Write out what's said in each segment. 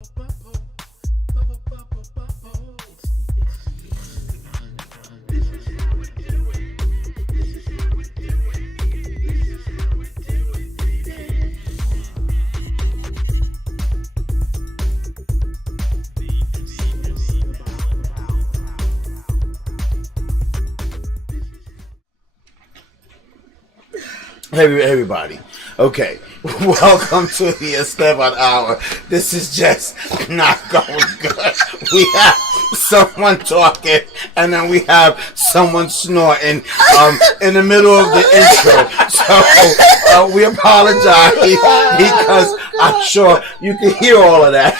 Hey everybody. Okay. Welcome to the Esteban Hour. This is just not going good. We have someone talking and then we have someone snorting in the middle of the intro. So we apologize because I'm sure you can hear all of that.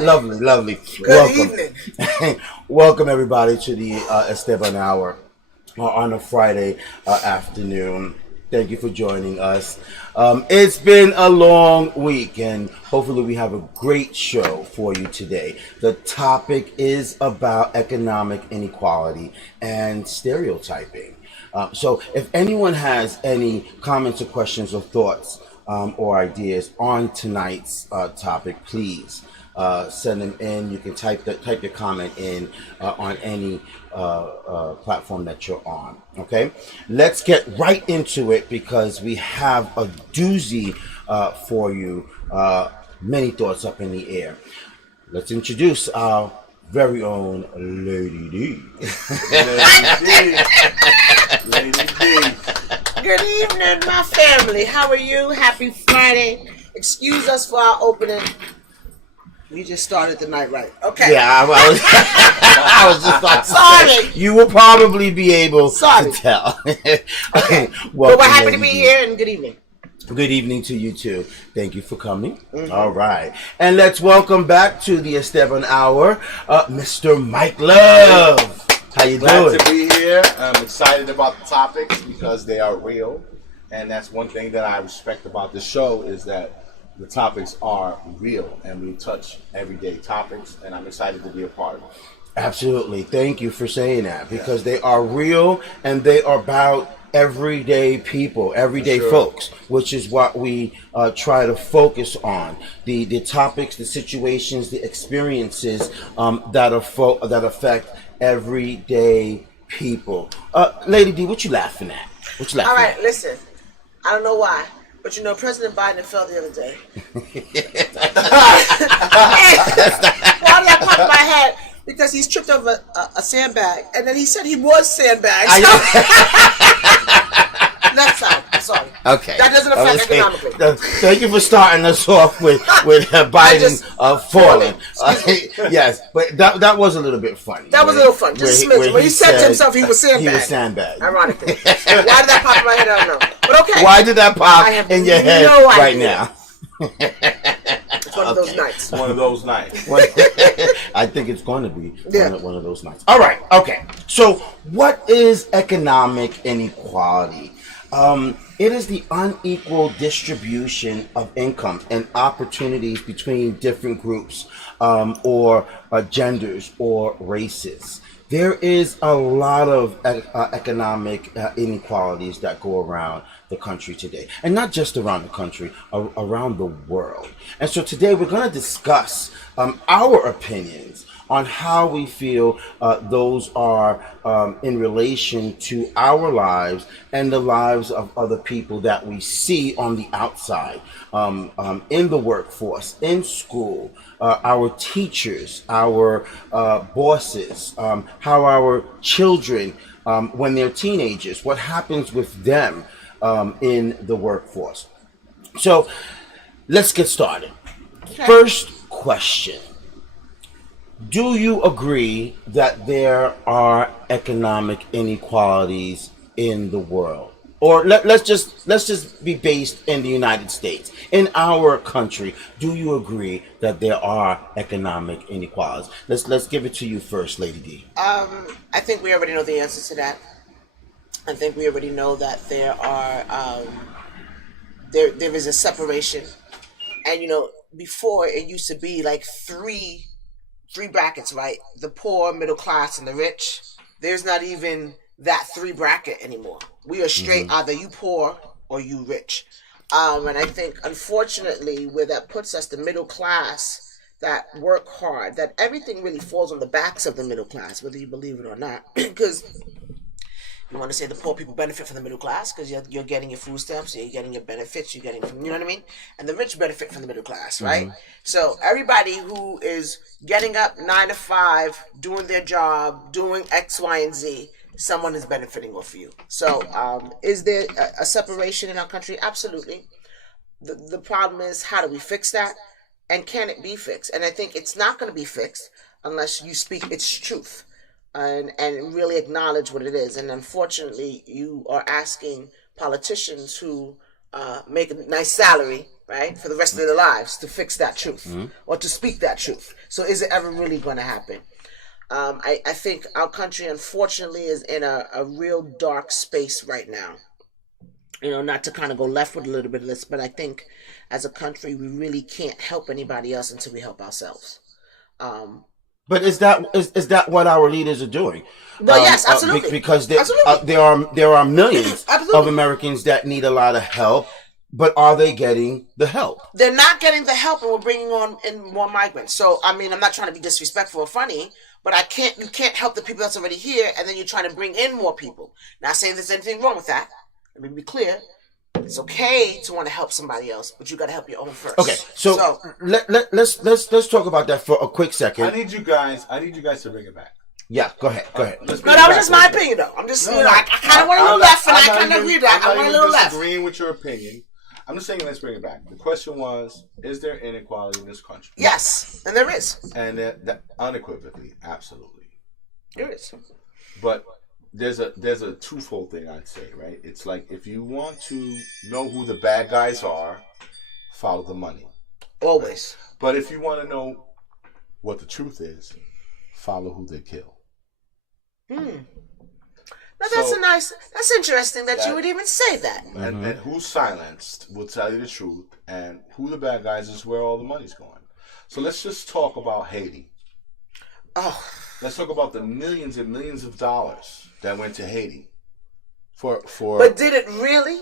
Lovely. Welcome. Evening. Welcome everybody to the Esteban Hour on a Friday afternoon. Thank you for joining us. It's been a long week and hopefully we have a great show for you today. The topic is about economic inequality and stereotyping. So if anyone has any comments or questions or thoughts or ideas on tonight's topic, please send them in. You can type your comment in on any platform that you're on. Okay, let's get right into it because we have a doozy for you. Many thoughts up in the air. Let's introduce our very own Lady D. Lady D. Good evening, my family. How are you? Happy Friday. Excuse us for our opening. We just started the night right. Okay. Yeah, I was just like, sorry. You will probably be able to tell. Okay, but we're happy to be D. here and good evening. Good evening to you too. Thank you for coming. Mm-hmm. All right. And let's welcome back to the Esteban Hour, Mr. Mike Love. How you doing? Glad to be here. I'm excited about the topics because they are real. And that's one thing that I respect about the show is that the topics are real and we touch everyday topics, and I'm excited to be a part of it. Absolutely. Thank you for saying that because they are real and they are about everyday people, everyday folks, which is what we try to focus on. The topics, the situations, the experiences that affect everyday people. Lady D, what you laughing at? All right, listen. I don't know why. But you know, President Biden fell the other day. Why did that pop in my head? Because he's tripped over a sandbag, and then he said he was sandbagged. Next time, I'm sorry. Okay. That doesn't affect economically. Thank you for starting us off with Biden falling. Yes, but that was a little bit funny. That was a little fun. Just a smidge. When he said to himself he was sandbagged. He was sandbagged. Ironically. Why did that pop in my head? I don't know. But okay. Why did that pop in your head right now? It's one of those nights. One of those nights. I think it's going to be one of those nights. All right. Okay. So what is economic inequality? It is the unequal distribution of income and opportunities between different groups or genders or races. There is a lot of economic inequalities that go around the country today. And not just around the country, around the world. And so today we're going to discuss our opinions on how we feel those are in relation to our lives and the lives of other people that we see on the outside, in the workforce, in school, our teachers, our bosses, how our children, when they're teenagers, what happens with them in the workforce. So let's get started. Okay. First question. Do you agree that there are economic inequalities in the world? Or let's just be based in the United States. In our country, do you agree that there are economic inequalities? Let's give it to you first, Lady D. I think we already know the answer to that. I think we already know that there are there is a separation, and you know, before it used to be like three brackets, right? The poor, middle class, and the rich. There's not even that three bracket anymore. We are straight, either you poor or you rich. And I think, unfortunately, where that puts us, the middle class that work hard, that everything really falls on the backs of the middle class, whether you believe it or not. Because you want to say the poor people benefit from the middle class because you're getting your food stamps, you're getting your benefits, you're getting from, you know what I mean? And the rich benefit from the middle class, right? So everybody who is getting up 9 to 5, doing their job, doing X, Y, and Z, someone is benefiting off of you. So is there a separation in our country? Absolutely. The problem is, how do we fix that? And can it be fixed? And I think it's not going to be fixed unless you speak its truth and really acknowledge what it is. And unfortunately, you are asking politicians who make a nice salary, right, for the rest of their lives to fix that truth or to speak that truth. So is it ever really going to happen? I think our country, unfortunately, is in a real dark space right now. You know, not to kind of go left with a little bit of this, but I think as a country, we really can't help anybody else until we help ourselves. But is that what our leaders are doing? Well, yes, absolutely. Because there are millions of Americans that need a lot of help, but are they getting the help? They're not getting the help, and we're bringing on in more migrants. So, I mean, I'm not trying to be disrespectful or funny, but you can't help the people that's already here, and then you're trying to bring in more people. Not saying there's anything wrong with that. Let me be clear. It's okay to want to help somebody else, but you got to help your own first. Okay, so let's talk about that for a quick second. I need you guys to bring it back. Yeah, go ahead. No, that was just my opinion, though. I'm just, I kind of want a little left, and I kind of agree with that. I want a little left. I'm disagreeing with your opinion. I'm just saying, let's bring it back. The question was, is there inequality in this country? Yes, and there is. And that unequivocally, absolutely. There is. But there's a twofold thing I'd say, right? It's like, if you want to know who the bad guys are, follow the money. Always. But if you want to know what the truth is, follow who they kill. Now that's interesting that you would even say that. And who's silenced will tell you the truth, and who the bad guys is where all the money's going. So let's just talk about Haiti. Oh. Let's talk about the millions and millions of dollars that went to Haiti. For But did it really?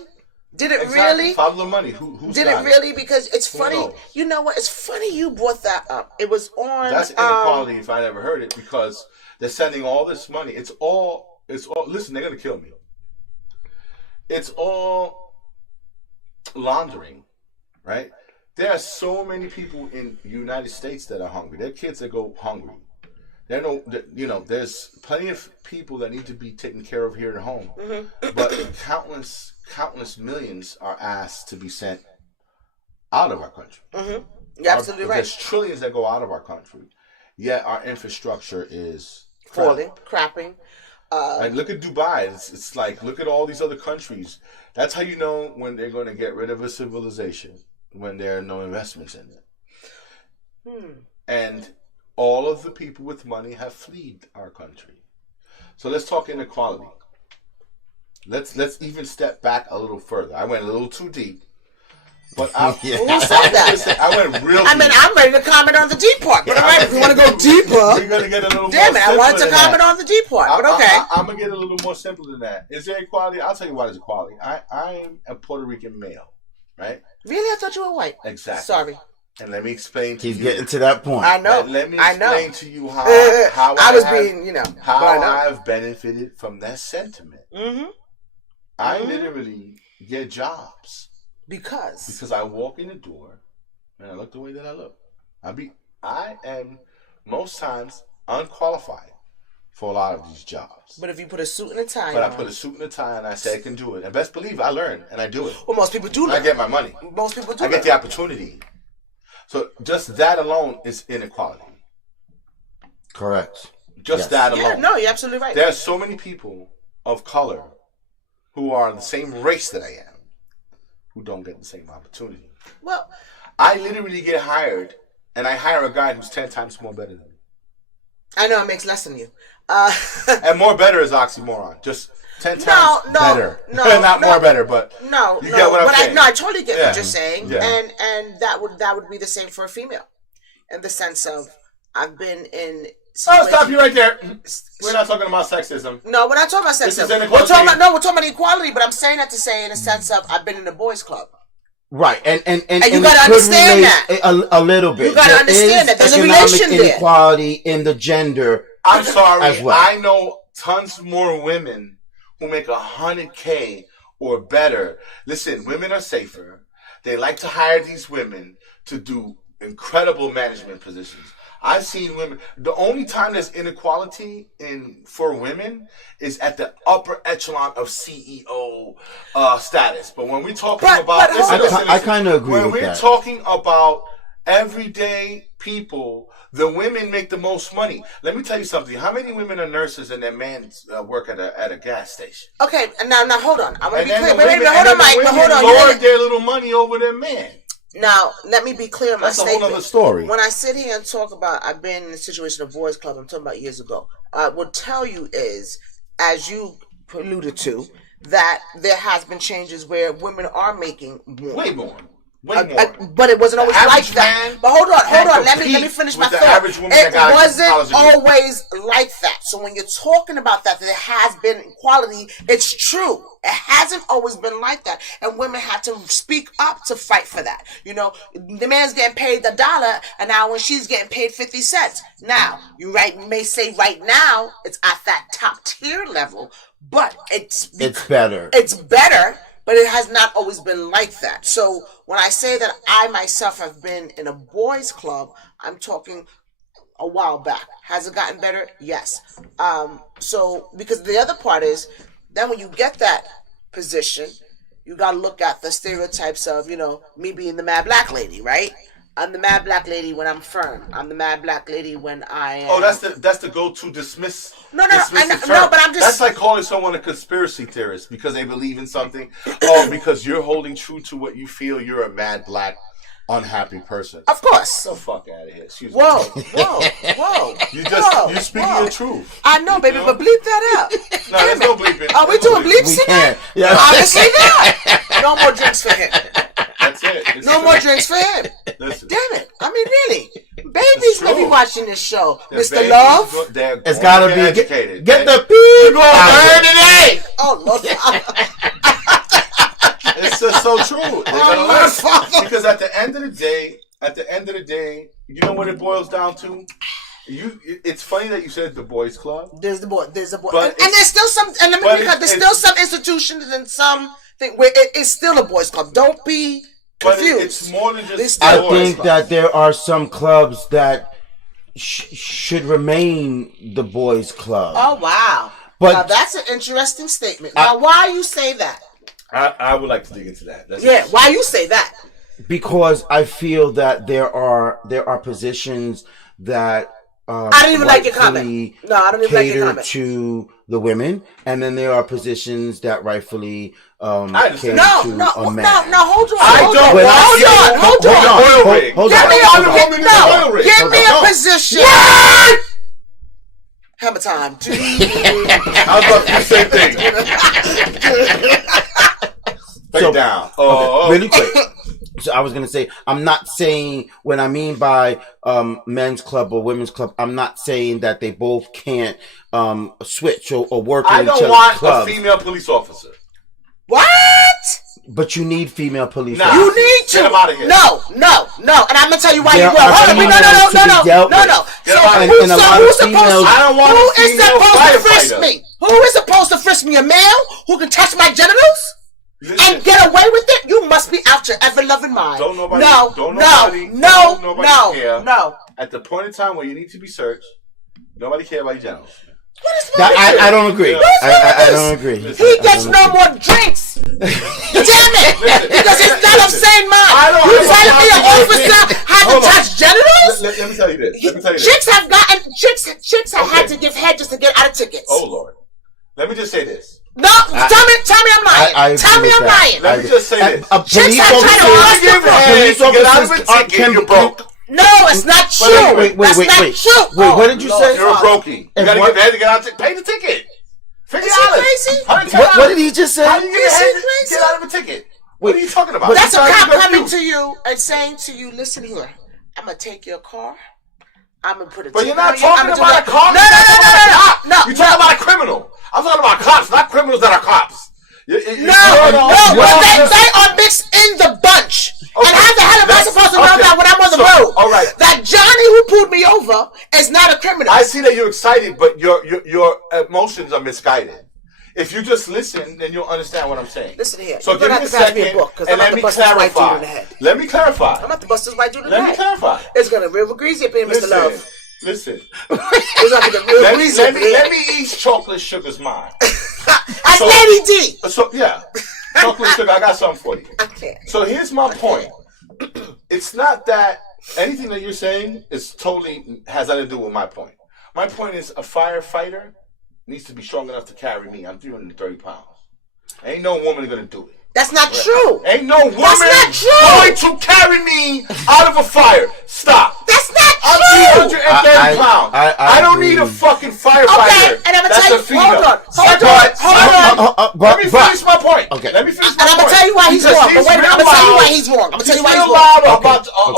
Did it really? Follow the money. Who's did it really? Because it's funny. You know what? It's funny you brought that up. It was on. That's inequality if I ever heard it, because they're sending all this money. It's all. Listen, they're gonna kill me. It's all laundering, right? There are so many people in the United States that are hungry. There are kids that go hungry. There's plenty of people that need to be taken care of here at home, but countless millions are asked to be sent out of our country. You're absolutely right. There's trillions that go out of our country, yet our infrastructure is falling, crapping. Like, look at Dubai. It's like, look at all these other countries. That's how you know when they're going to get rid of a civilization, when there are no investments in it. And all of the people with money have fled our country. So let's talk inequality. Let's even step back a little further. I went a little too deep. But who said that? I went real deep. I mean, I'm ready to comment on the deep part. But all right, if you want to go deeper. We're going to get a little more simple. I wanted to comment on the deep part. But okay. I'm going to get a little more simple than that. Is there equality? I'll tell you what is equality. I'm a Puerto Rican male, right? Really? I thought you were white. Exactly. Sorry. And let me explain to you. He's getting to that point. I know. Let me explain to you how I've benefited from that sentiment. I literally get jobs. Because I walk in the door and I look the way that I look. I am most times unqualified for a lot of these jobs. But if you put a suit and a tie I put a suit and a tie and I say I can do it. And best believe I learn and I do it. Well, most people do learn. I get my money. Most people do I get the opportunity. So just that alone is inequality. Correct. Just that alone. Yeah, no, you're absolutely right. There are so many people of color who are the same race that I am who don't get the same opportunity. Well, I literally get hired, and I hire a guy who's 10 times more better than me. I know it makes less than you. And more better is oxymoron. Just 10 times better. Not more better, but you get what I'm saying. I totally get what you're saying. Yeah. And that would be the same for a female. In the sense of, I've been in... I'll stop you right there. We're not talking about sexism. No, we're not talking about sexism. We're talking about equality, but I'm saying that to say in a sense of, I've been in a boys' club. Right, and you got to understand that a little bit. You got to understand that there's a relation there. Inequality in the gender. I'm sorry. As well. I know tons more women who make $100K or better. Listen, women are safer. They like to hire these women to do incredible management positions. I've seen women. The only time there's inequality for women is at the upper echelon of CEO status. But when we're talking about, I kind of agree with that. When we're talking about everyday people, the women make the most money. Let me tell you something. How many women are nurses and their men work at a gas station? Okay, now hold on. I want to be clear. Hold on, Mike. Hold on. Lord their little money over their men. Now, let me be clear in my statement. That's a whole other story. When I sit here and talk about, I've been in the situation of boys' club, I'm talking about years ago. I will tell you is, as you alluded to, that there has been changes where women are making more. Way more. But it wasn't always like that. But hold on. Let me finish my thought. It wasn't always like that. So when you're talking about that there has been equality, it's true. It hasn't always been like that. And women had to speak up to fight for that. You know, the man's getting paid $1, and now when she's getting paid 50 cents. Now, you may say right now it's at that top tier level, but it's better. It's better. But it has not always been like that. So when I say that I myself have been in a boys' club, I'm talking a while back. Has it gotten better? Yes. So because the other part is, then when you get that position, you got to look at the stereotypes of, me being the mad black lady, right? I'm the mad black lady when I'm firm. I'm the mad black lady when I am... Oh, that's the go-to dismiss. No, but I'm just... That's like calling someone a conspiracy theorist because they believe in something. Oh, because you're holding true to what you feel. You're a mad black unhappy person. Of course. Get the fuck out of here. Excuse me. Whoa. You're speaking your truth. I know, baby, but bleep that out. No, there's no bleeping. Are we doing bleeps tonight? Yeah. Obviously not. No more drinks for him. That's it. No more drinks for him. Listen. Damn it. I mean, really. Babies may be watching this show. The Mr. Love. It's got to be educated. Get the people out today. Oh, Lord. It's just so true. They're gonna learn. Because at the end of the day, you know what it boils down to? It's funny that you said the boys' club. There's the boy. And there's still some. And let me be clear. There's still some institutions and some thing where it is still a boys' club. Don't be confused. But it's more than just. I think that there are some clubs that should remain the boys' club. Oh wow! But now, that's an interesting statement. Now, why you say that? I would like to dig into that. Why you say that? Because I feel that there are positions that I don't even like your comment. No, I don't even like your comment. To the women, and then there are positions that rightfully cater to a man. No, hold on. Hold on. Give me a position. Hammer time. I was about to do the same thing. Stay down. Really quick. So I was going to say, I'm not saying, when I mean by men's club or women's club, I'm not saying that they both can't switch or work in each other's clubs. I don't want a female police officer. What? But you need female police officers. You need to. Get them out of here. No. And I'm going to tell you why you will. No. Who's supposed to frisk me? Who is supposed to frisk me? A male who can touch my genitals? And get away with it? You must be out your ever-loving mind. Don't nobody care. No. At the point in time where you need to be searched, nobody cares about your genitals. I don't agree. I don't agree. He gets no more drinks. Damn it! Because he's not of sane mind. You telling me an officer had to touch genitals? Let me tell you this. Chicks have had to give head just to get out of tickets. Oh Lord. Let me just say this. No, tell me I'm lying. Tell me I'm lying. Let me just say this. Chicks have tried to get out of a ticket. You're broke. No, it's not true. Wait. What did you say? You're a brokey. You gotta give head to get out. Pay the ticket. $50. What did he just say? How do you get out of a ticket? What are you talking about? That's a cop coming to you and saying to you, listen here, I'm gonna take your car. I'm gonna put a ticket on you. But you're not talking about a cop. No. You're talking about a criminal. I'm talking about cops, not criminals that are cops. No. They are mixed in the bunch. And how the hell am I supposed to know that when I'm on the road? All right. That Johnny who pulled me over is not a criminal. I see that you're excited, but your emotions are misguided. If you just listen, then you'll understand what I'm saying. Listen here. So give me a second, and let me clarify. Let me clarify. I'm about to bust this white dude in the Let head. me clarify. It's gonna real greasy up in Mr. Love. Listen. It's gonna get real greasy. Let me ease chocolate sugar's mind. That's Lady D. So yeah, chocolate sugar. I got something for you. I can't. So here's my point. It's not that anything that you're saying is totally has nothing to do with my point. My point is a firefighter needs to be strong enough to carry me. I'm 330 pounds. Ain't no woman gonna do it. That's not true. Ain't no woman going to carry me out of a fire. Stop. That's not I'm true. 330 pounds. I don't need a fucking firefighter. Okay, and I'm gonna tell you. Hold on. Let me finish my point. Okay. Let me finish my point. And I'm gonna tell you why he's wrong. But wait a minute, I'm gonna tell you why he's wrong. I'm gonna tell you why he's wrong. I'm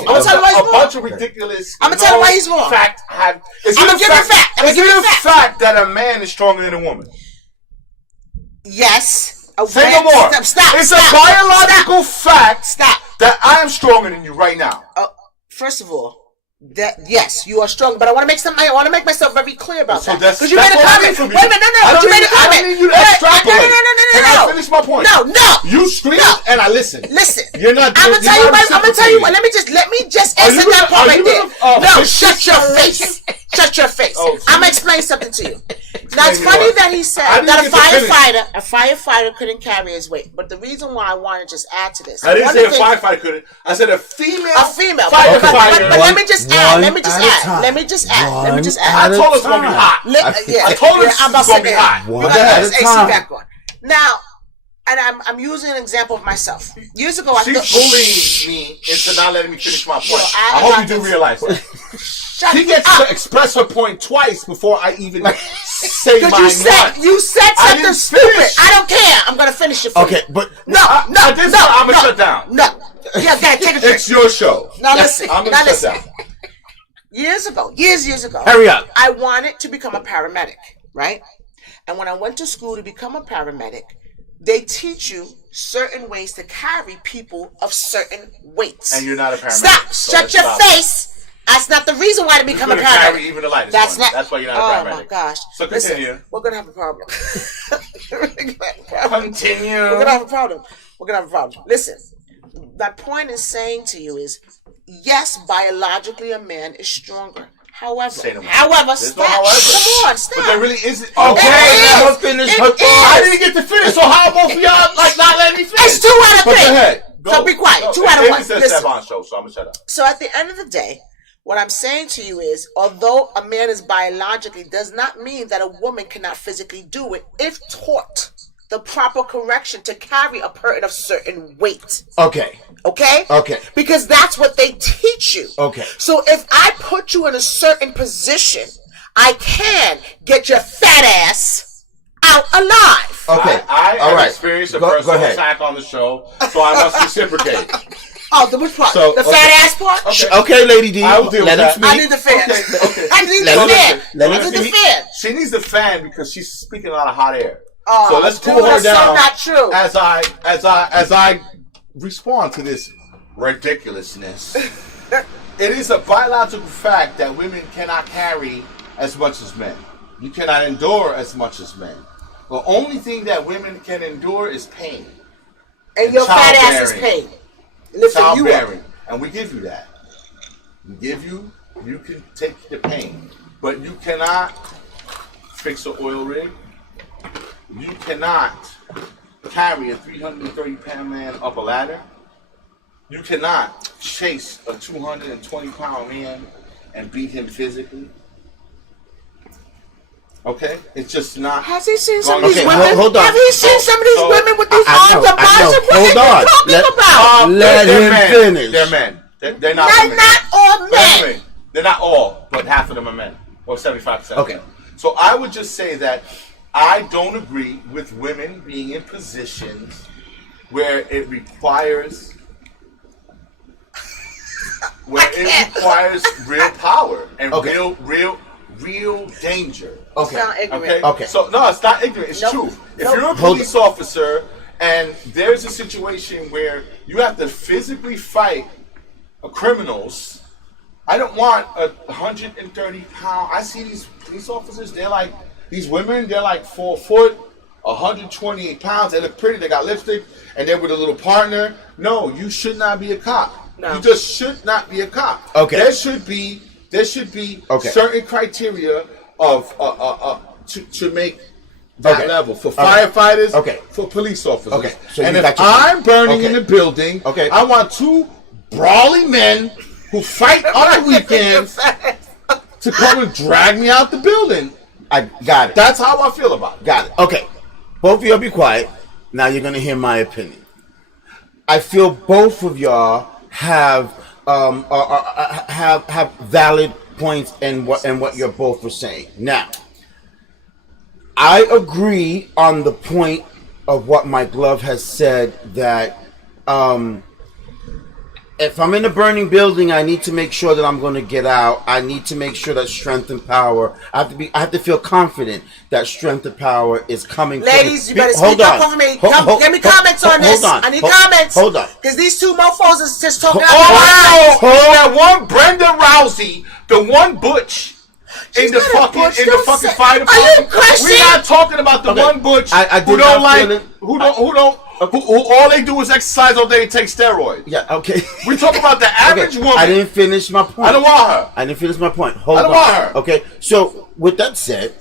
gonna tell you why he's wrong. A bunch of ridiculous. I'm gonna tell you why he's wrong. Fact. I'm gonna give you a fact. Is it a fact that a man is stronger than a woman? Yes. Say no more. Stop. It's a biological fact. Stop. That I am stronger than you right now. First of all, that yes, you are strong, but I want to make myself very clear about that. Because you made a comment. Wait a minute, no. You made a comment. I don't need you to extrapolate. No. Can I finish my point? No. You screamed and I listened. Listen. You're not. I'm gonna tell you why. Let me just answer that part right there. No, shut your face. Shut your face. I'm gonna explain something to you. Now it's funny that he said that a firefighter couldn't carry his weight, but the reason why I want to just add to this, I didn't say a firefighter couldn't. I said a female firefighter. But let me just add. Let me just add. I told us it's gonna be hot. I told us it's gonna be hot. You got this AC back on. Now, and I'm using an example of myself. Years ago, She's bullying me into not letting me finish my point. I hope you do realize that. She gets to express her point twice before I even say my one. You said something stupid. I don't care. I'm gonna finish it for you. Okay, but I'm gonna shut down. No. Yeah, take a drink. It's your show. Now listen. I'm gonna shut down. Years ago. Hurry up. I wanted to become a paramedic, right? And when I went to school to become a paramedic, they teach you certain ways to carry people of certain weights. And you're not a paramedic. Stop. Shut your face. That's not the reason why to become a paramedic. Carry even the lightest That's one. not. That's why you're not a paramedic. Oh my gosh. So continue. Listen, we're gonna have a problem. Continue. We're gonna have a problem. Listen. That point is saying to you is, yes, biologically a man is stronger. However, stop. Come on, stop. But there really isn't. Okay, let her finish her thought. I didn't get to finish, so how both of y'all not letting me finish? It's 2 out of 3. Go ahead. So be quiet. 2 out of 1. It's a Esteban show, so I'm gonna shut up. So at the end of the day, what I'm saying to you is, although a man is biologically, does not mean that a woman cannot physically do it if taught the proper correction to carry a person of certain weight. Okay. Because that's what they teach you. Okay. So if I put you in a certain position, I can get your fat ass out alive. Okay. I have experienced a personal attack on the show, so I must reciprocate. The which part? The fat ass part? Okay, Lady D. I will deal with that. I need the fan. Okay. I need the fan. She needs the fan because she's speaking a lot of hot air. So let's cool her down. Not true. As I respond to this ridiculousness. It is a biological fact that women cannot carry as much as men. You cannot endure as much as men. The only thing that women can endure is pain. And your fat ass is pain. Childbearing. And we give you that. You can take the pain. But you cannot fix an oil rig. You cannot carry a 330-pound man up a ladder. You cannot chase a 220-pound man and beat him physically. Okay? It's just not. Has he seen some of these women? Hold on. Have you seen some of these women with these arms and biceps? What Hold are you talking about? Let him finish. They're men. They're not women. Not all men. They're not all, but half of them are men. Or 75%. Okay. So I would just say that I don't agree with women being in positions where it requires real power and real danger. Okay. Okay. So no, it's not ignorant. It's true. If you're a police officer And there's a situation where you have to physically fight criminals. I don't want a 130-pound. I see these police officers. They're like these women. They're like 4 foot, 128 pounds. They look pretty. They got lipstick, and they're with a little partner. No, you should not be a cop. No. You just should not be a cop. Okay. There should be certain criteria of to make that level for firefighters. Okay. For police officers. Okay. So and if I'm burning in the building, okay, I want 2 brawly men who fight on the weekends to come and drag me out the building. I got it. That's how I feel about it. Got it. Okay. Both of y'all be quiet. Now you're going to hear my opinion. I feel both of y'all have valid points in what you're both were saying. Now, I agree on the point of what Mike Love has said that if I'm in a burning building, I need to make sure that I'm going to get out. I need to make sure that strength and power. I have to feel confident that strength and power is coming. Ladies, you better speak up over me. Give me comments on this. I need comments. Hold on. Because these 2 mofos is just talking about. That one Brenda Rousey, the one Butch. In the fucking fire department. Are you Christian? We're not talking about the one Butch who all they do is exercise all day and take steroids. Yeah, okay. We're talking about the average woman. I didn't finish my point. I don't want her. I didn't finish my point. Hold on. I don't want her. Okay. So with that said,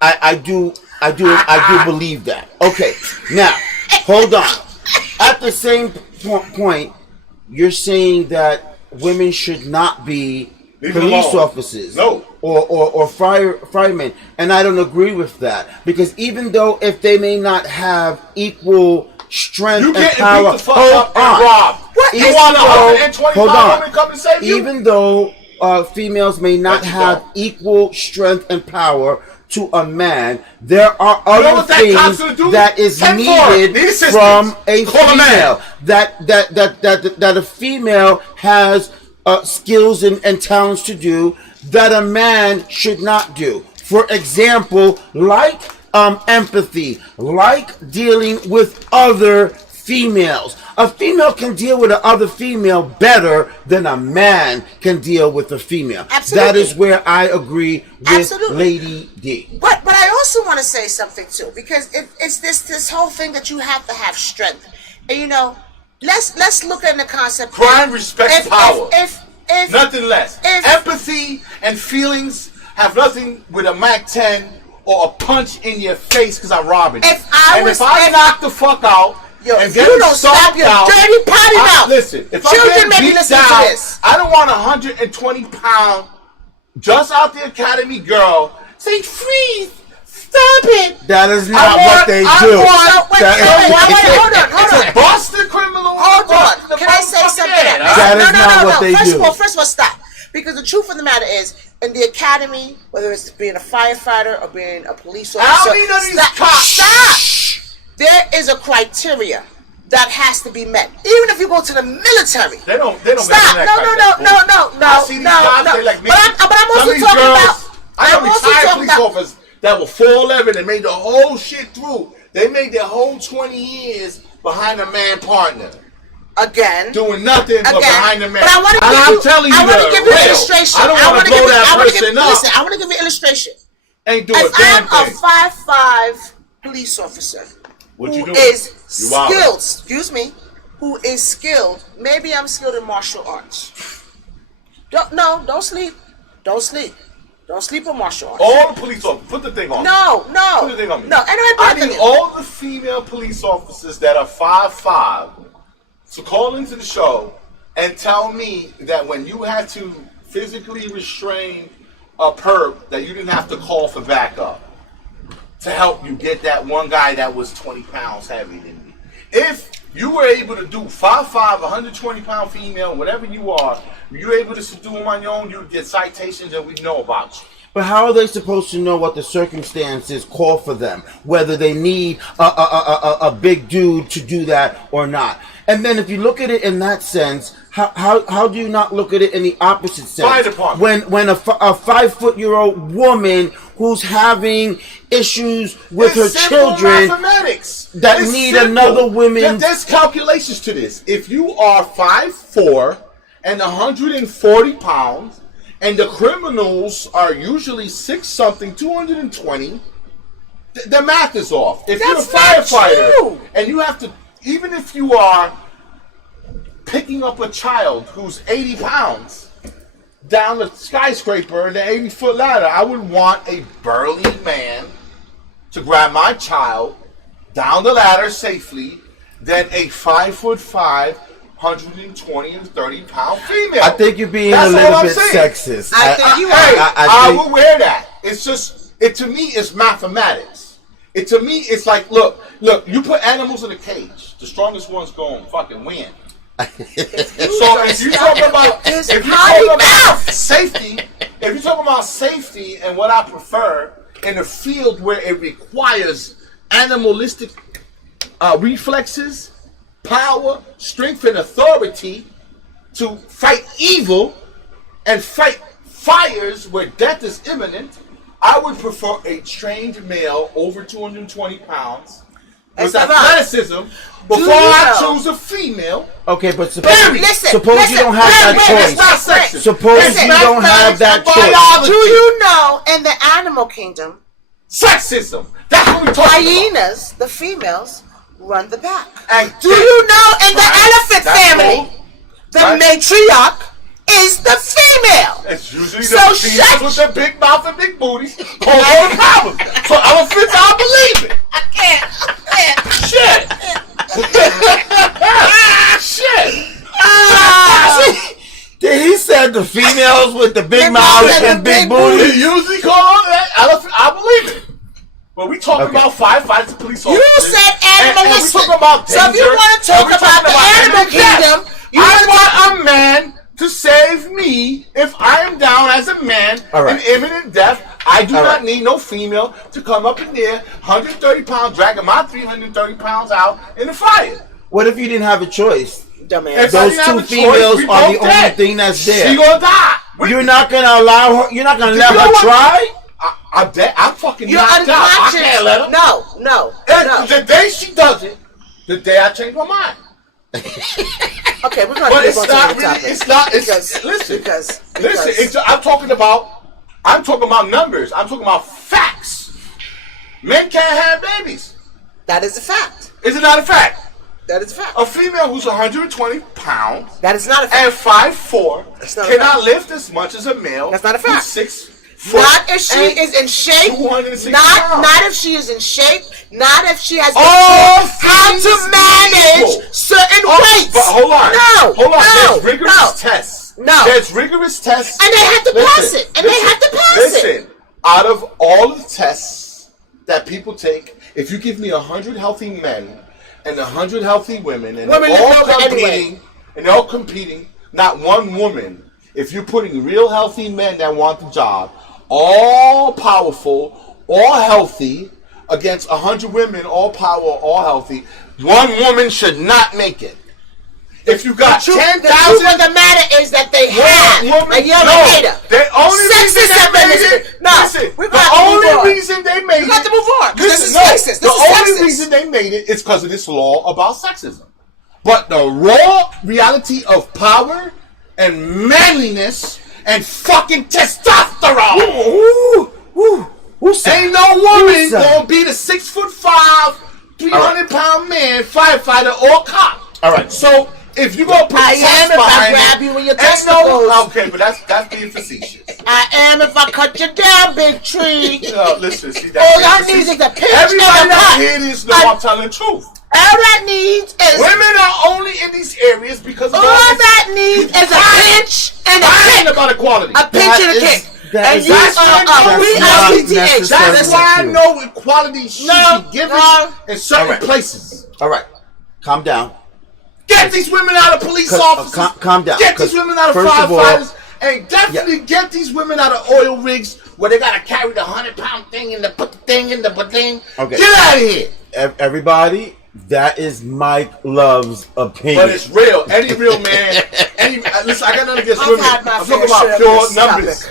I do believe that. Okay. Now, hold on. At the same point, you're saying that women should not be police officers. No. Or firemen, and I don't agree with that, because even though if they may not have equal strength and power, even though females may not have equal strength and power to a man, there are other things that is needed from a female. That a female has skills and talents to do that a man should not do. For example, like empathy, like dealing with other females. A female can deal with another female better than a man can deal with a female. Absolutely. That is where I agree with Lady D. But I also want to say something too, because it's this whole thing that you have to have strength. And you know, let's look at the concept. Crime respects power. If nothing less. Empathy and feelings have nothing with a Mac 10 or a punch in your face because I'm robbing you. If I knock the fuck out and then you don't stop your dirty potty mouth. Listen, if children I may be listening to this. I don't want 120-pound just out the academy girl saying freeze. Stop it! That is not what they do. Hold on. It's a Boston criminal. Hold on. Can I say something? That is not what they do. First of all, stop. Because the truth of the matter is, in the academy, whether it's being a firefighter or being a police officer, stop. There is a criteria that has to be met. Even if you go to the military, they don't. Stop. No. I see these guys. They like me. But I'm also talking about. I know retired police officers that were 4'11" and made the whole shit through. They made their whole 20 years behind a man partner. Again. Doing nothing but behind the man. But I want to give you an illustration. I don't want to blow that person up. Listen, I want to give you an illustration. Ain't doing a damn thing. If I'm a 5'5" police officer who is skilled, who is skilled, maybe I'm skilled in martial arts. Don't sleep. Don't sleep on martial arts. All the police officers, put the thing on. No. Put the thing on me. No, I need all the female police officers that are 5'5" to call into the show and tell me that when you had to physically restrain a perp, that you didn't have to call for backup to help you get that one guy that was 20 pounds heavier than me. If you were able to do 5'5", 120-pound female, whatever you are, you were able to do them on your own, you would get citations and we know about you. But how are they supposed to know what the circumstances call for them? Whether they need a big dude to do that or not? And then if you look at it in that sense, how do you not look at it in the opposite sense? Fire department. When a 5-foot-year-old woman who's having issues with It's her simple children mathematics. that It's need simple. another woman. There's calculations to this. If you are 5'4" and 140 pounds, and the criminals are usually 6 something, 220, the math is off. If That's you're a not firefighter true. and you have to, even if you are picking up a child who's 80 pounds down the skyscraper and the 80-foot ladder, I would want a burly man to grab my child down the ladder safely than a 5'5", 120 and 30-pound female. I think you're being That's a little all I'm bit saying. sexist. I think you are. I will wear that. It's just, to me, it's mathematics. To me, it's like, look, you put animals in a cage. The strongest ones go and fucking win. So if you talk about safety, if you talk about safety and what I prefer in a field where it requires animalistic reflexes, power, strength, and authority to fight evil and fight fires where death is imminent, I would prefer a trained male over 220 pounds with athleticism before I choose a female. Okay, but suppose you don't have that choice. Suppose you don't have that choice. Do you know in the animal kingdom, sexism? That's what we're talking hyenas, the females, run the pack. And do you know in the elephant family, the matriarch is the female? It's usually the females with the big mouth and big booties cause all the problems. So elephants, I believe it. I can't. Shit. Shit. He said the females with the big mouths and big booty. He usually call that elephant. I believe it. But we talking about firefighters and police officers. You said animalistic. And we talking about danger. So if you want to talk about the animal kingdom, I want a man to save me if I am down as a man in imminent death. I do not need no female to come up in there, 130 pounds, dragging my 330 pounds out in the fire. What if you didn't have a choice? Dumbass. Those two females are the only thing that's there. She gonna die. You're not gonna allow her. You're not gonna let her try. I'm dead. I'm fucking knocked out. I can't let her. No. The day she does it, the day I change my mind. Okay, we're gonna. But it's not really. It's not. Listen. I'm talking about numbers. I'm talking about facts. Men can't have babies. That is a fact. Is it not a fact? That is a fact. A female who's 120 pounds. That is not a fact. And 5'4" cannot lift as much as a male. That's not a fact. 6 foot. Not if she is in shape. 260 not pounds. if she is in shape. Not if she has how to manage certain weights. But hold on. No. There's rigorous tests. There's rigorous tests. And they have to pass it. Listen, out of all the tests that people take, if you give me 100 healthy men and 100 healthy women, and they're all competing, not one woman. If you're putting real healthy men that want the job, all powerful, all healthy, against 100 women, all power, all healthy, one woman should not make it. If you got 10,000, the truth of the matter is that they have. And you're the hater. The only reason they made it. Listen, the only reason they made it. You got to move on. This is sexist. The only reason they made it is because of this law about sexism. But the raw reality of power and manliness and fucking testosterone. Ain't no woman gonna beat a 6'5", 300-pound man, firefighter, or cop. All right. So if you gonna put I am if I grab you in your testicles. Okay, but that's being facetious. I am if I cut you down, big tree. Listen, see that. All I need is a pinch Everybody and a that cut. hear this know I'm telling the truth. All that needs is women are only in these areas because of all that needs is a pinch and a kick. About equality. A pinch and a kick. And you That's are necessarily That's why I know equality should be given in certain places. All right, calm down. Get these women out of police officers. Calm down. Get these women out of firefighters. And definitely get these women out of oil rigs where they gotta carry the 100-pound thing and the thing and the thing. Okay. Get out of here. Everybody, that is Mike Love's opinion. But it's real. Any real man. Listen, I got nothing against women. I'm talking about pure numbers.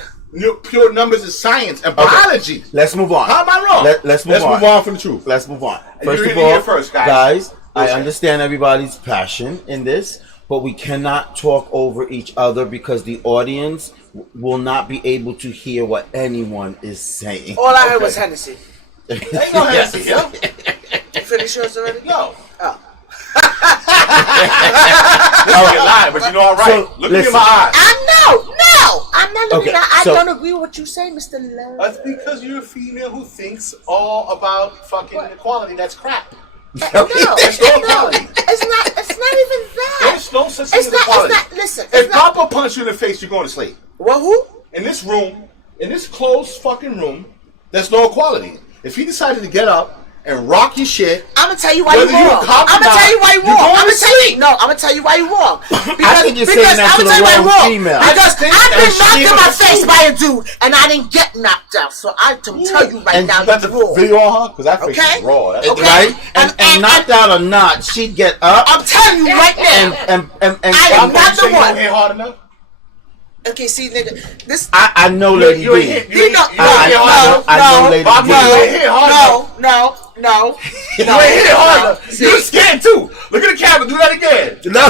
pure numbers is science and biology. Let's move on. How am I wrong? Let's move on from the truth. Let's move on. You First heard of it all, here first, guys. I understand everybody's passion in this, but we cannot talk over each other because the audience will not be able to hear what anyone is saying. All I heard was Hennessy. Ain't no Hennessy here. You finished yours already? No. Oh. You're lying, but you know I'm right. So, Look me in listen. my eyes. I'm not looking Okay, I so- don't agree with what you say, Mr. Love. That's because you're a female who thinks all about fucking equality. That's crap. No, There's no equality. it's not even that. There's no such thing as equality. Listen, If Papa punched you in the face, you're going to sleep. Well, who? In this room, in this closed fucking room, there's no equality. If he decided to get up and rock your shit, I'm gonna tell you why you're whether you a wrong. cop or I'm gonna not, tell you why you're you're wrong. going I'm to gonna tell you. sleep. No, I'm gonna tell you why you're wrong. I think you're saying that to the wrong female. Because I think I've been that knocked she in my was face a by a dude, and I didn't get knocked out. So I can tell you right and now, you got you're the wrong. video on her? Because that face Okay? is raw. That's Okay. Right? And knocked out or not, she'd get up I'm telling you right now. and I am not the you one. don't hit hard enough? Okay, see, nigga, this. I know Lady You ain't B. hit- You know, I know Lady Bobby, B. you ain't hit hard enough. no. You ain't hit hard enough. You're scared too. Look at the camera. Do that again. No.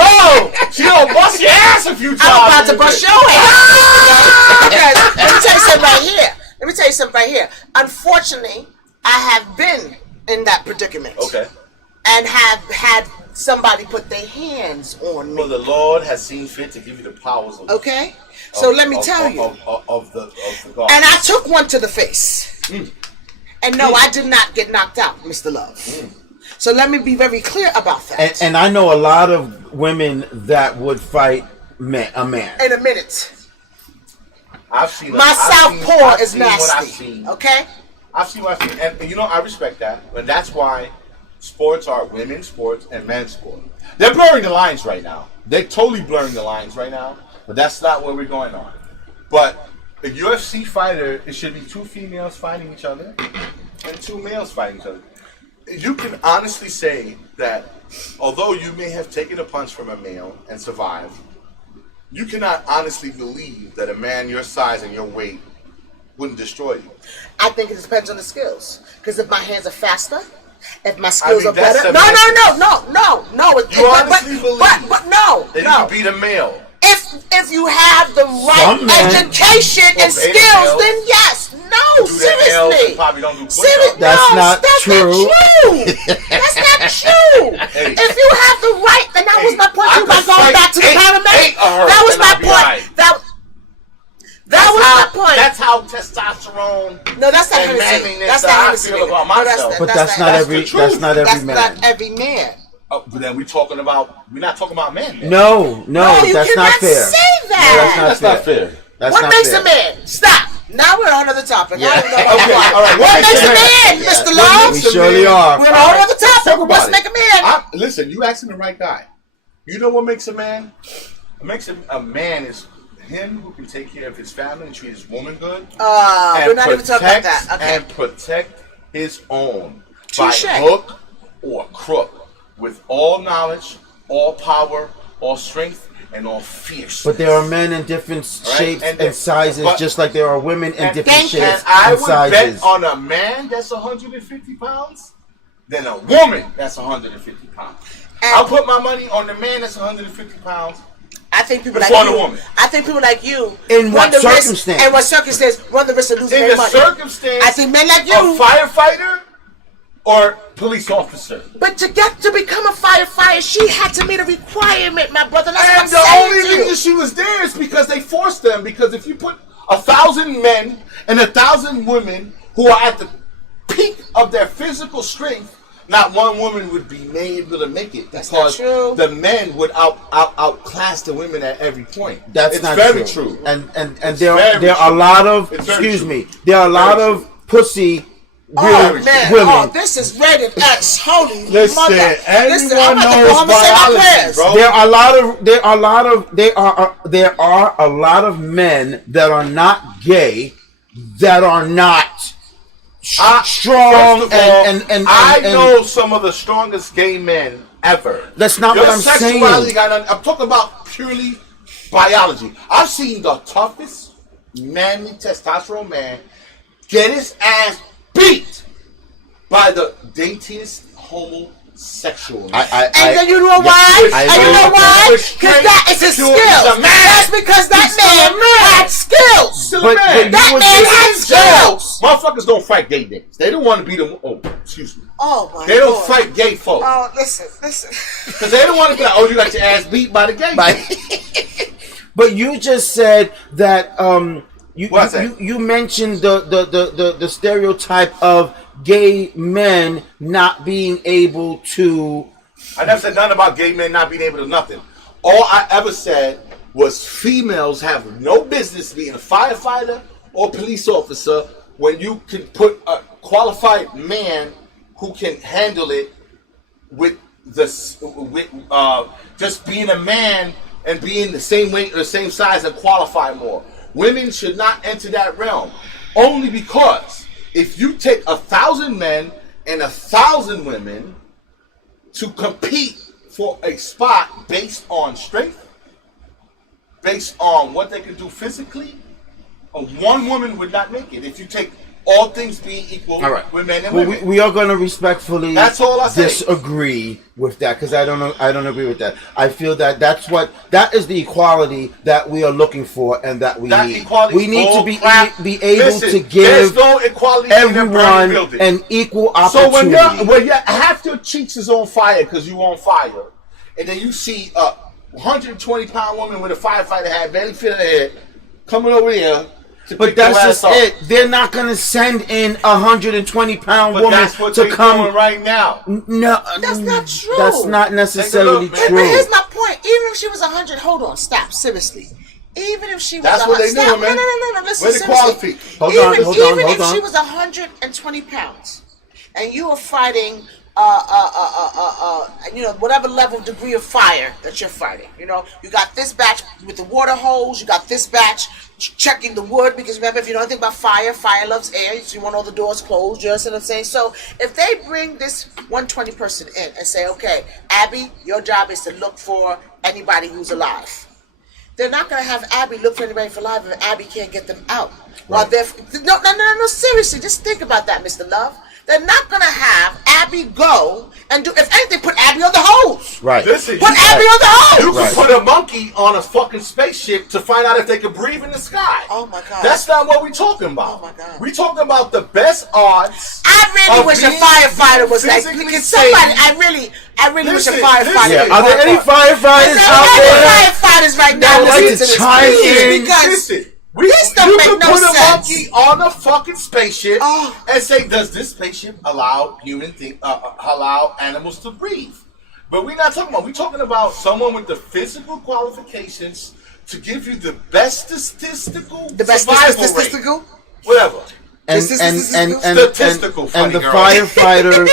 Oh, she gonna bust your ass a few times. I'm about to bust your ass. Okay, let me tell you something right here. Let me tell you something right here. Unfortunately, I have been in that predicament. Okay. And have had somebody put their hands on Well, me. the Lord has seen fit to give you the powers of Okay? So let me tell you. of the God. And I took one to the face. And no, I did not get knocked out, Mr. Love. So let me be very clear about that. And I know a lot of women that would fight a man. In a minute. I've seen My southpaw is what I've nasty. seen. Okay? I've seen what I've seen, and you know I respect that, and that's why sports are women's sports and men's sports. They're blurring the lines right now. They're totally blurring the lines right now, but that's not where we're going on. But a UFC fighter, it should be two females fighting each other and two males fighting each other. You can honestly say that although you may have taken a punch from a male and survived, you cannot honestly believe that a man your size and your weight wouldn't destroy you. I think it depends on the skills. Because if my hands are faster, if my skills are that's better. the No. You honestly believe but no. that you can beat a male. If you have the right Some men- education and Well, beta skills, males then yes. No, do their nails seriously. and probably don't do push-ups. That's not true. That's not true. Hey. If you have the right, then that was my point. I You by could going fight back to the paramedic. her That was and my I'll be alright. point. That was my point. That's how testosterone No, that's not and Hennessy. manliness That's that not I Hennessy. feel about No, myself. But that's not that's every the truth. that's not every That's man. not every man. But then we're not talking about men. Then. No, you that's cannot not fair. say that. That's not fair. That's What not makes fair. a man? Stop. Now we're on another topic. Yeah. I don't know about Okay, what. all right, What makes a man, Yeah. Mr. What Love? We makes a surely man- are. We're on another topic. Talk about What's it. make a man? Listen, you asking the right guy. You know what makes a man? What makes a man is him who can take care of his family and treat his woman good. We're not even talking about that. Okay. And protect his own Touche. by hook or crook, with all knowledge, all power, all strength, and all fierce. But there are men in different shapes and sizes, but- just like there are women in different thank you. shapes And I and would sizes. bet on a man that's 150 pounds than a woman that's 150 pounds. And- I'll put my money on the man that's 150 pounds. I think people like Before the you. woman. I think people like you. In run what the risk- circumstance? In what circumstance? Run the risk of losing In their the money. circumstance I think men like a you. firefighter or police officer. But to become a firefighter, she had to meet a requirement, my brother. That's And the what I'm only saying to reason you. she was there is because they forced them. Because if you put 1,000 men and 1,000 women who are at the peak of their physical strength, not one woman would be able to make it. That's not true. The men would outclass the women at every point. That's it's not very true. true. And It's there very are a true. lot of It's very excuse true. me. There are a lot Very of pussy Oh women. man! women. Oh, this is rated X. Holy Listen, mother! everyone I'm about to go knows home and say my biology, prayers. bro. There are a lot of men that are not gay that are not strong First of all, and I know some of the strongest gay men ever. That's not Your what I'm sexuality saying. got nothing- I'm talking about purely biology. I've seen the toughest, manly testosterone man get his ass beat by the daintiest homosexual man. And then you know why? And you know why? Because that is his skill. That's because that man had skills. That man had skills. Motherfuckers don't fight gay niggas. They don't want to be the. Oh, excuse me. Oh my. They don't fight gay folks. Oh, listen. Because they don't want to be like, oh, you got your ass beat by the gay nigga. But you just said that you mentioned the stereotype of gay men not being able to. I never said nothing about gay men not being able to nothing. All I ever said was females have no business being a firefighter or police officer when you can put a qualified man who can handle it with just being a man and being the same weight or the same size and qualify more. Women should not enter that realm. Only because if you take 1,000 men and 1,000 women to compete for a spot based on strength, based on what they can do physically, one woman would not make it. If you take all things being equal, all right, with men and women. We are going to respectfully disagree with that, because I don't agree with that. I feel that that is the equality that we are looking for and that we need. We need to be able to give everyone an equal opportunity. So when half your cheeks is on fire because you on fire, and then you see a 120-pound woman with a firefighter hat, barely fit her head, coming over here. But that's just it. They're not going to send in 120-pound woman that's what to come doing right now. No, that's not true. That's not necessarily true. But here's my point. Even if she was 100, hold on, stop, seriously. Even if she was, that's what they doing, man. No. Listen, where the quality? Even if she was 120 pounds, and you were fighting. Whatever level degree of fire that you're fighting. You got this batch with the water hose, you got this batch checking the wood, because remember, if you know anything about fire loves air, so you want all the doors closed, you understand what I'm saying? So if they bring this 120 person in and say, okay, Abby, your job is to look for anybody who's alive. They're not going to have Abby look for anybody for alive if Abby can't get them out. Right. No, seriously, just think about that, Mr. Love. They're not going to have Abby go and do, if anything, put Abby on the hose. Right. Put Abby on the hose. You can put a monkey on a fucking spaceship to find out if they can breathe in the sky. Oh, my God. That's not what we're talking about. Oh, my God. We're talking about the best odds. I really wish a firefighter was like, somebody, I really wish a firefighter. Are there any firefighters out there? Firefighters right now like to chime in? Listen. You can put a monkey on a fucking spaceship and say, does this spaceship allow allow animals to breathe? But we're not talking about, we're talking about someone with the physical qualifications to give you the best statistical rate. Whatever. And the firefighter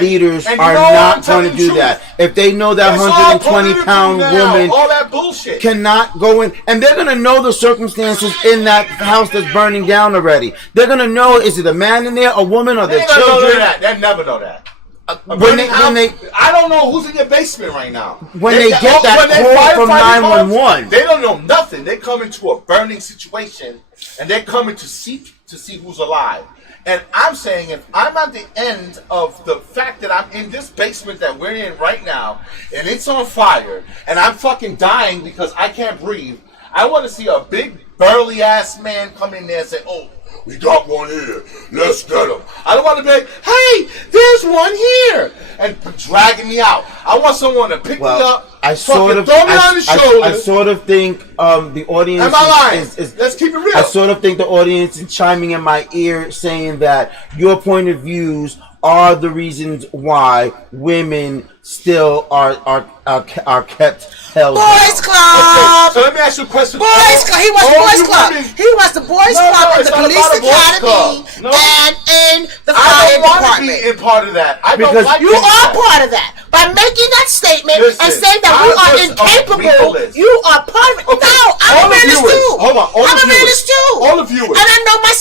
leaders are not going to do that. If they know that 120-pound woman all that bullshit cannot go in, and they're going to know the circumstances in that house that's burning down already. They're going to know, is it a man in there, a woman, or their children? They never know that. I don't know who's in your basement right now. When they get that call from 911, they don't know nothing. They come into a burning situation, and they're coming to see who's alive. And I'm saying, if I'm at the end of the fact that I'm in this basement that we're in right now, and it's on fire, and I'm fucking dying because I can't breathe, I want to see a big burly ass man come in there and say, "Oh, we got one here. Let's get him." I don't want to be like, "Hey, there's one here," and dragging me out. I want someone to pick me up. I sort of think the audience. Am I lying? Let's keep it real. I sort of think the audience is chiming in my ear, saying that your point of views are the reasons why women still are kept held down. Boys Club. Okay, so let me ask you a question. Boys Club. He wants Boys Club. He wants the Boys Club in the police academy and in the fire department. I don't want to be in part of that. Because you are part of that. By making that statement and saying that we are incapable, you are part of it. Okay. No, I'm a realist too. Hold on. I'm a realist too. All the viewers. And I know my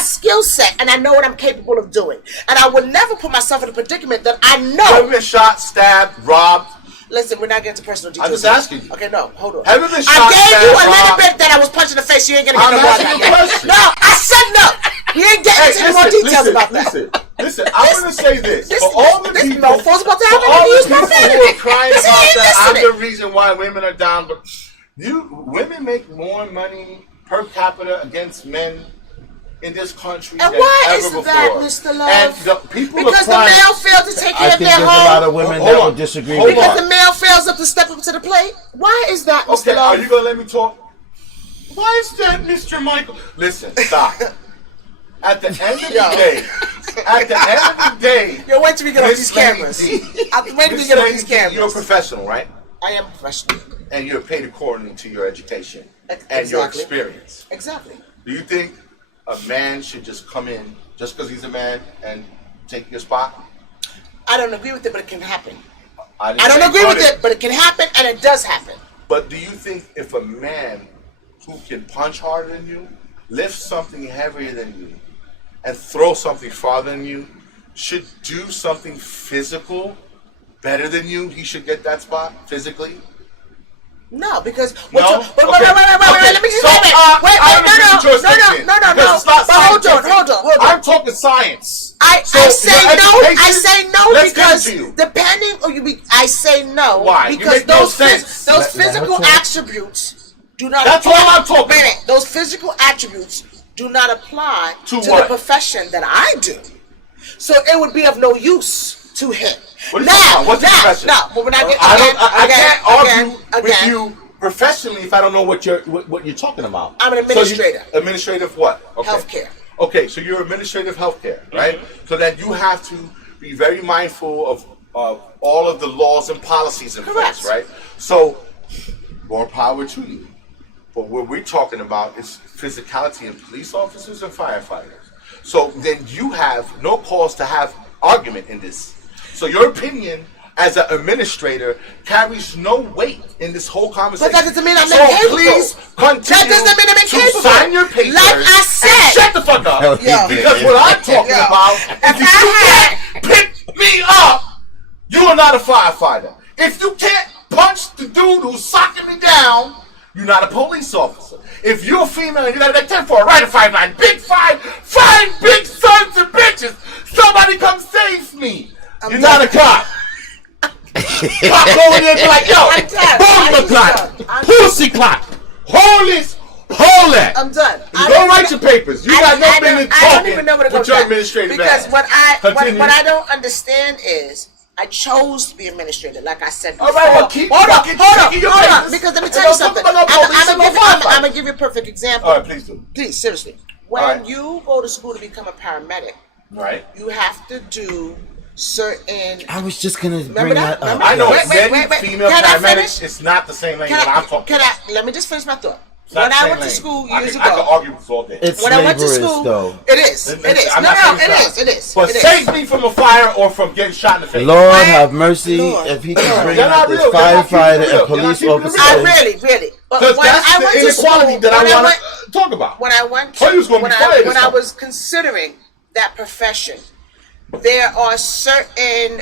skill set. And I know what I'm capable of doing. And I would never put myself in a predicament that I know. Have you been shot, stabbed, robbed? Listen, we're not getting to personal details. I'm just asking you. Okay, no, hold on. Have you been shot, I gave you a robbed? little bit that I was punching the case, you ain't gonna get I'm no more of asking that. you a question. No, I said no. We ain't getting into any more details about that. Listen, I'm going to say this. This For all the people, no false about to for happen. all Use the people who profanity. are crying This about ain't that, I'm listening. the reason why women are down. But women make more money per capita against men in this country And than why ever is before. that, Mr. Love? And the people Because are the crying. male failed to take care I of think their there's a lot home. of women Hold that on. would disagree Hold with on. Because that. the male fails up to step up to the plate. Why is that, Mr. Okay, Love? are you going to let me talk? Why is that, Mr. Michael? Listen, stop. At the end of the day, Yo, wait till we get off Miss these Lady cameras. D, Wait till we get off these cameras. you're a professional, right? I am a professional. And you're paid according to your education and Exactly. your experience. Exactly. Do you think a man should just come in just because he's a man and take your spot? I don't agree with it, but it can happen. I I don't agree with it, but it can happen, and it does happen. But do you think if a man who can punch harder than you, lift something heavier than you, and throw something farther than you, should do something physical better than you, he should get that spot physically? No, because No? wait, Okay. let me just So, wait, I don't agree with your statement, because it's not But hold scientific. on. I'm talking science. I So, say your no. I education- say no let's give it because to you. depending on you, I say no. Why? You Because make no those sense. those Let her physical talk. attributes do not. That's apply. all I'm talking Wait a minute. about. Those physical attributes do not apply To the what? profession that I do. So it would be of no use to him. What are you talking about? What's your profession? No, but when I get I can't argue with again. you professionally if I don't know what you're talking about. I'm an administrator. So administrative what? Okay. Healthcare. Okay, so you're administrative healthcare, right? So then you have to be very mindful of all of the laws and policies in Correct. place, right? So more power to you. But what we're talking about is physicality in police officers and firefighters. So then you have no cause to have argument in this. So your opinion as an administrator carries no weight in this whole conversation. But that doesn't mean I'm so incapable. please continue That doesn't mean I'm to incapable. sign your papers. Like I said. And shut the fuck up. Yo. Because what I'm talking Yo. about is if you can't pick me up, you are not a firefighter. If you can't punch the dude who's socking me down, you're not a police officer. If you're a female and you gotta get 10 for a right of 5'9", big five big sons of bitches, somebody come save me. You're not a cop. Cop going in and be like, yo, I'm done. boom the clock, pussy clock, holy. I'm done. You go write your papers. You got no business I don't talking even know where to go with with your that. administrative Because ass. what Continue. I don't understand is I chose to be administrator, like I said before. All right, well, keep hold fucking taking your on. papers. Because let me And tell you don't talk something. about no police and no I'm firefighter. gonna give you a perfect example. All right, please do. Please, seriously. When All right. you go to school to become a paramedic, Right. you have to do certain. I was just gonna bring Remember that that? up. Remember? I know Wait. female Can I paramedics. finish? It's not the same thing that I'm talking about. Let me just finish my thought. It's not When the I same went to lane. school I years can argue ago, with this all day. It's when I went to laborious, school, though. it is. It is. I'm No, not saying it it's is. not. It is. But It is. save me from a fire or from getting shot in the face. Lord Why- have mercy Lord. if he can bring They're out not this real. They're not keeping it firefighter real. and They're not police keeping it officer. real. Really. But Because when that's I the went to inequality school, that I when want went- to talk about. when I went Oh, you was gonna when be I fired or when I something. was considering that profession, there are certain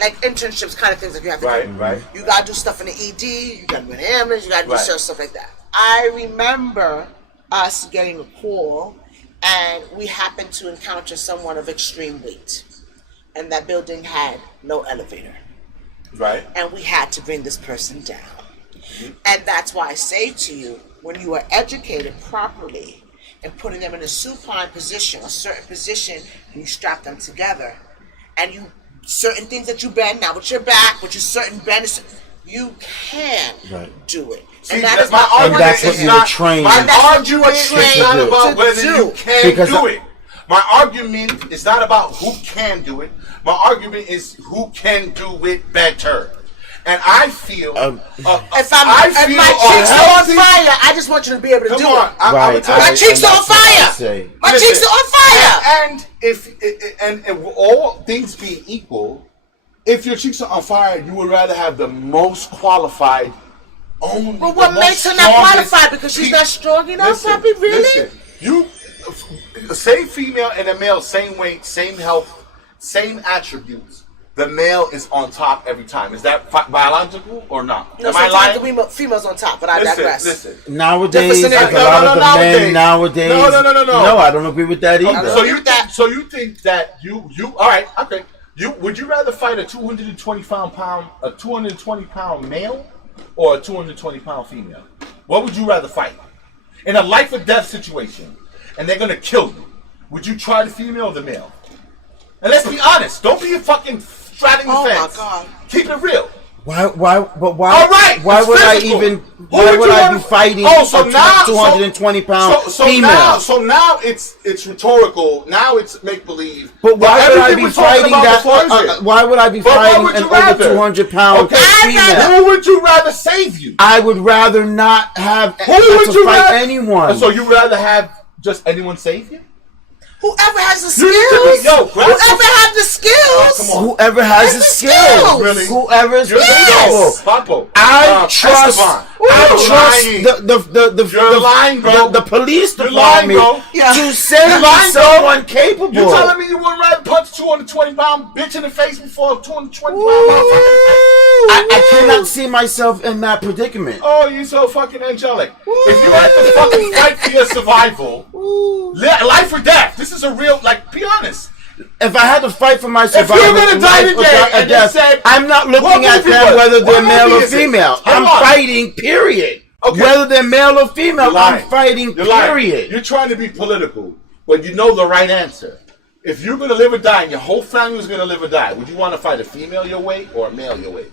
like internships kind of things that you have to do. Right. You gotta do stuff in the ED, you gotta do an ambulance, you gotta do Right. certain stuff like that. I remember us getting a call and we happened to encounter someone of extreme weight. And that building had no elevator. Right. And we had to bring this person down. And that's why I say to you, when you are educated properly and putting them in a supine position, a certain position, and you strap them together, and you certain things that you bend, now with your back, with your certain bend, you can do it. See, and that is my my argument that's what is you were not, trained my And that's what you argument were is trained not to about do. whether you can Because do it. My argument is not about who can do it. My argument is who can do it better. And I feel, if my a cheeks are on healthy- fire, I just want you to be able to Come do on, it. I'm Right, telling My you. cheeks and are on that's what I fire. say. My Listen, cheeks are on fire. And if all things being equal, if your cheeks are on fire, you would rather have the most qualified. Only But what the makes most her not strongest qualified? Because she's not strong enough, Listen, Papi? Really? listen. You, same female and a male, same weight, same health, same attributes. the male is on top every time. Is that biological or not? No, Am I sometimes lying? the female's on top, but I digress. Listen. Nowadays, Different like a scenario. lot of the nowadays. men nowadays. No. No, I don't agree with that either. So you think that you all right? Okay. Would you rather fight a 220 pound male or a 220 pound female? What would you rather fight? In a life or death situation, and they're gonna kill you, would you try the female or the male? And let's be honest. Don't be a fucking straddling the fence. Oh my God. Keep it real. Why? But why? All right, Why it's would physical. I even? Who Why would would you I wanna- be fighting Oh, so a now- 220 pound female? So now it's rhetorical. Now it's make believe. But why would I be fighting that? Why would I be But what fighting would an you over rather? 200 pound female? Who would you rather save you? I would rather not have Who would to you fight rather? anyone. So you rather have just anyone save you? Whoever has the You need to be- skills. yo, grab Whoever has the skills. come on. Whoever has the That's the skills, skills. Really? whoever is You're capable. Papo. I trust. Esteban. I You're trust lying. the You're lying, bro. the police You're lying, department bro. to send You're me lying, bro. someone capable. You telling me you wouldn't rather punch a 220 pound bitch in the face before a 220 pound motherfucker? I cannot see myself in that predicament. Oh, you so fucking angelic. If you had to fucking fight for your survival, life or death, this is a real, like, be honest. If I had to fight for my survival, you're gonna die life or today death, and they said, I'm not what looking at movie them was- whether they're what male movie or is it? female. Hold I'm on. fighting, period. Okay. Whether they're male or female, You're I'm lying. fighting, You're lying. period. You're trying to be political, but you know the right answer. If you're gonna live or die, and your whole family was gonna live or die, would you want to fight a female your weight or a male your weight?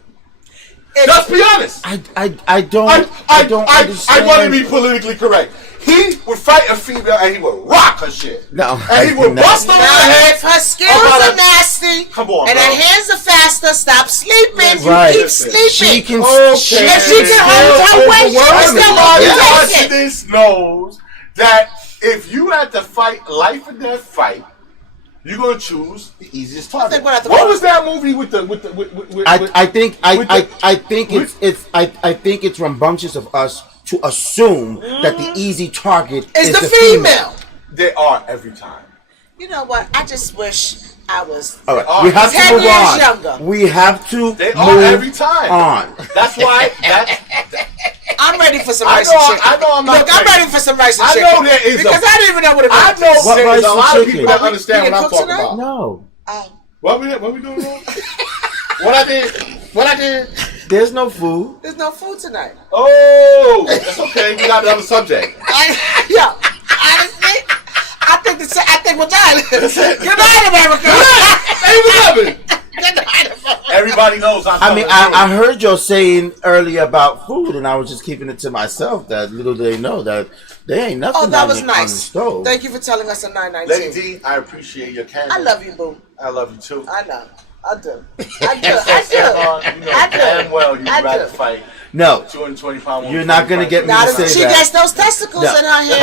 Just be honest. I don't understand. I want to be politically correct. He would fight a female and he would rock her shit. No, And he would no. bust her in the Now, head. if her skills about are a- nasty, Come on, and bro. her hands are faster, stop sleeping. Right. You keep Listen. sleeping. She can. Okay. She If she can hold her weight, she can still Everybody Yeah. hold watching it. this knows that if you had to fight life or death fight, you're gonna choose the easiest target. think we're at the What point- was that movie with the with I think with- it's rambunctious of us to assume that the easy target It's is the female. They are every time. You know what? I just wish I was. All right, are we have to 10 move years on. younger. We have to They move are every time. on. That's why. I'm ready for some I rice know- and chicken. I know I'm not Look, I'm crazy. ready for some rice and I chicken. know there is a- because I didn't even know what it I was. know What there's rice a and lot of chicken? people that understand You what I'm cook talking tonight? about. No, What we doing wrong? What I did? there's no food. There's no food tonight. Oh, that's okay. We got another subject. Yeah, honestly, I think we're done. Good night, America. Hey, Good night, America. everybody knows I'm. I mean, telling the I truth. heard you saying earlier about food, and I was just keeping it to myself. That little do they know that there ain't nothing Oh, that on was the, on the nice. stove. Thank you for telling us a 919. Lady D, I appreciate your candor. I love you, boo. I love you too. I know. I do. I do. You know I do. damn well you'd I rather do. fight No, 220-pound woman. You're not gonna get me Now, to say she that. gets those testicles No. in her hair.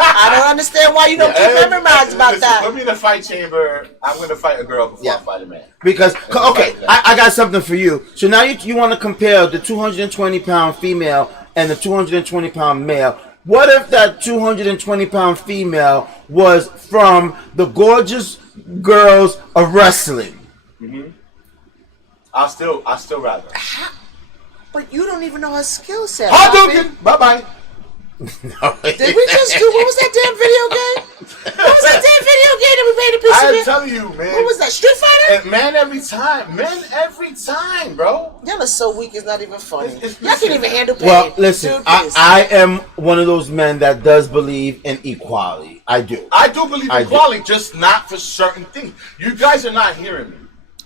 I don't understand why you don't keep memorized about Listen, that. put me in the fight chamber. I'm going to fight a girl before I fight a man. Because okay, I got something for you. So now you want to compare the 220-pound female and the 220-pound male. What if that 220-pound female was from the gorgeous girls of wrestling? I'll still rather. But you don't even know her skill set. Hadouken! Bye-bye. Did we just do, what was that damn video game? What was that damn video game that we made a piece of I'm it? telling you, man. What was that, Street Fighter? And men every time. Men every time, bro. Y'all are so weak, it's not even funny. It's- Y'all can't even handle pain. Well, listen, Dude, please. I am one of those men that does believe in equality. I do. I do believe I in do. equality, just not for certain things. You guys are not hearing me.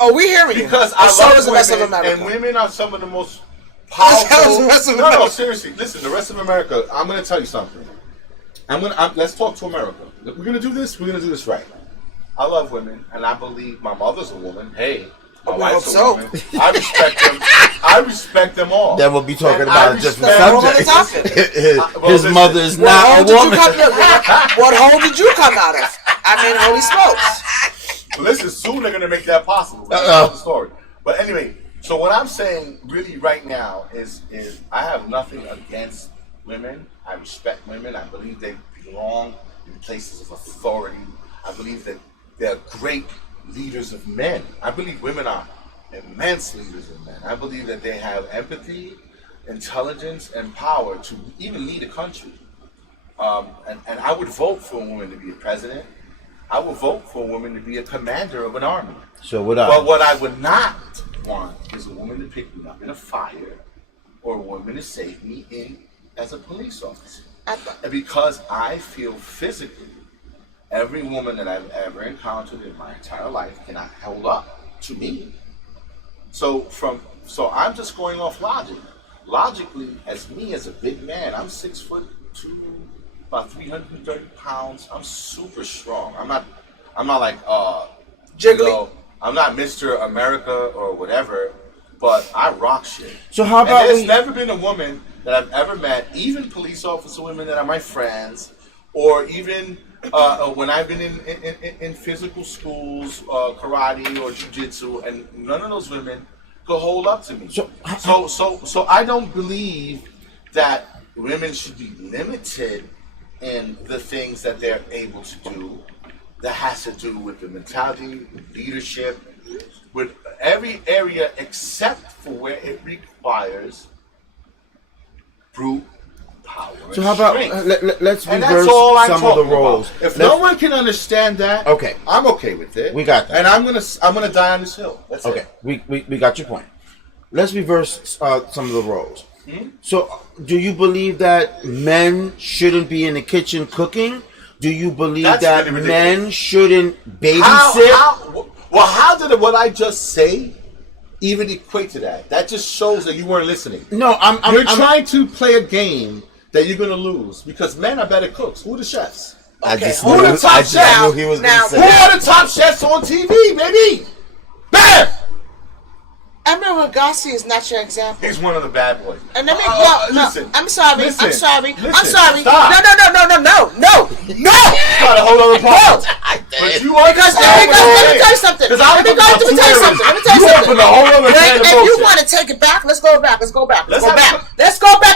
Oh, we hearing you. Because And I so love is the rest of women, America. and women are some of the most So powerful. is the rest of No, America. seriously. Listen, the rest of America. I'm going to tell you something. Let's talk to America. We're going to do this. We're going to do this right. I love women, and I believe my mother's a woman. Hey, my We wife's hope a so. woman. I respect them. I respect them all. Then we'll be talking And about I a different respect- Whole other subject. topic. His listen, mother is What not hole a did you woman. come? What hole did you come out of? I mean, holy smokes! Listen, soon they're going to make that possible. That's another story. But anyway, so what I'm saying really right now is I have nothing against women. I respect women. I believe they belong in places of authority. I believe that they're great leaders of men. I believe women are immense leaders of men. I believe that they have empathy, intelligence, and power to even lead a country. And I would vote for a woman to be a president. I would vote for a woman to be a commander of an army. So would I. But what I would not want is a woman to pick me up in a fire or a woman to save me as a police officer. Because I feel physically, every woman that I've ever encountered in my entire life cannot hold up to me. So I'm just going off logic. Logically, as a big man, I'm 6'2", about 330 pounds. I'm super strong. I'm not like Jiggly. I'm not Mr. America or whatever, but I rock shit. So how about there's never been a woman that I've ever met, even police officer women that are my friends, or even when I've been in physical schools, karate or jiu-jitsu, and none of those women could hold up to me. So I don't believe that women should be limited in the things that they're able to do. That has to do with the mentality, leadership, with every area except for where it requires brute power. So how about let's and reverse some of the roles. If no one can understand that, okay, I'm okay with it. We got that, and I'm gonna die on this hill. That's okay. it. We got your point. Let's reverse some of the roles. So, do you believe that men shouldn't be in the kitchen cooking? Do you believe that really men shouldn't babysit? How did what I just say even equate to that? That just shows that you weren't listening. No, I'm trying to play a game that you're going to lose because men are better cooks. Who are the chefs? Okay, who are the top chefs? Who are the top chefs on TV, baby? Bam! Emeril Lagasse is not your example. He's one of the bad boys. And let me listen. I'm sorry. Listen, I'm sorry. listen, I'm sorry. stop. No. You got a whole other problem. But you are because let me tell you something. Let me tell you something. A whole other if you want to take it back, let's go back. Let's go back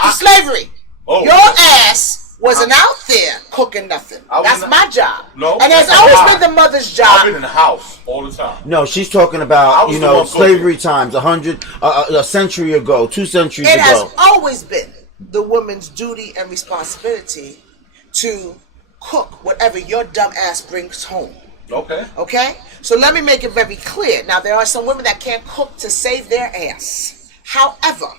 to slavery. Your ass wasn't out there cooking nothing. That's my job. No, and it's always been the mother's job. I've been in the house all the time. No, she's talking about slavery times, a century ago, 2 centuries ago. It has always been the woman's duty and responsibility to cook whatever your dumb ass brings home. Okay. So let me make it very clear. Now there are some women that can't cook to save their ass. However,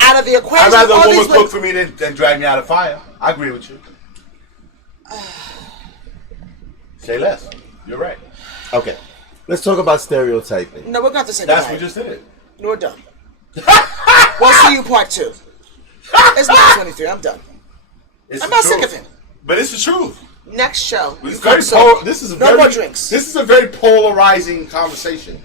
out of the equation, I'd rather a woman cook for me than drag me out of fire. I agree with you. Say less. You're right. Okay. Let's talk about stereotyping. No, we're going to say that's what we just did. No, we're done. We'll see you part 2. It's 9:23. I'm done. I'm not sick of it. But it's the truth. Next show. More drinks. This is a very polarizing conversation.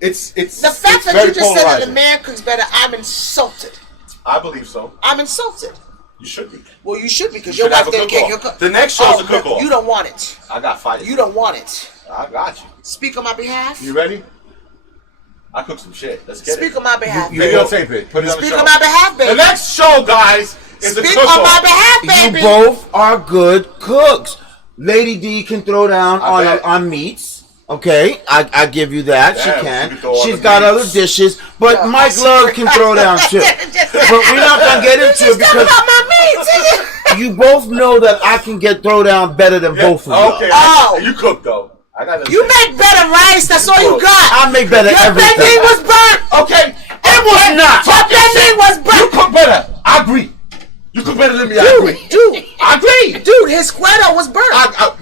It's the fact that you just said that the man cooks better. I'm insulted. I believe so. I'm insulted. You should be. Well, you should be because your wife didn't get your cook. The next show is a cook-off. You don't want it. I got 5. You don't want it. I got you. Speak on my behalf. You ready? I cook some shit. Let's get it. Speak on my behalf. Maybe I'll tape it. Put it on the show. Speak on my behalf, baby. The next show, guys, is a cook-off. Speak on my behalf, baby. You both are good cooks. Lady D can throw down on meats. Okay, I give you that. She can. She's got other dishes, but Mike Love can throw down too. But we're not gonna get into it because you both know that I can get throw down better than both of you. Okay, you cook though. You make better rice. That's all you got. I make better everything. Your bending was burnt. Okay, it was not. Your bending was burnt. You cook better. I agree. You cook better than me. I agree. Dude, I agree. Dude, his squirtle was burnt.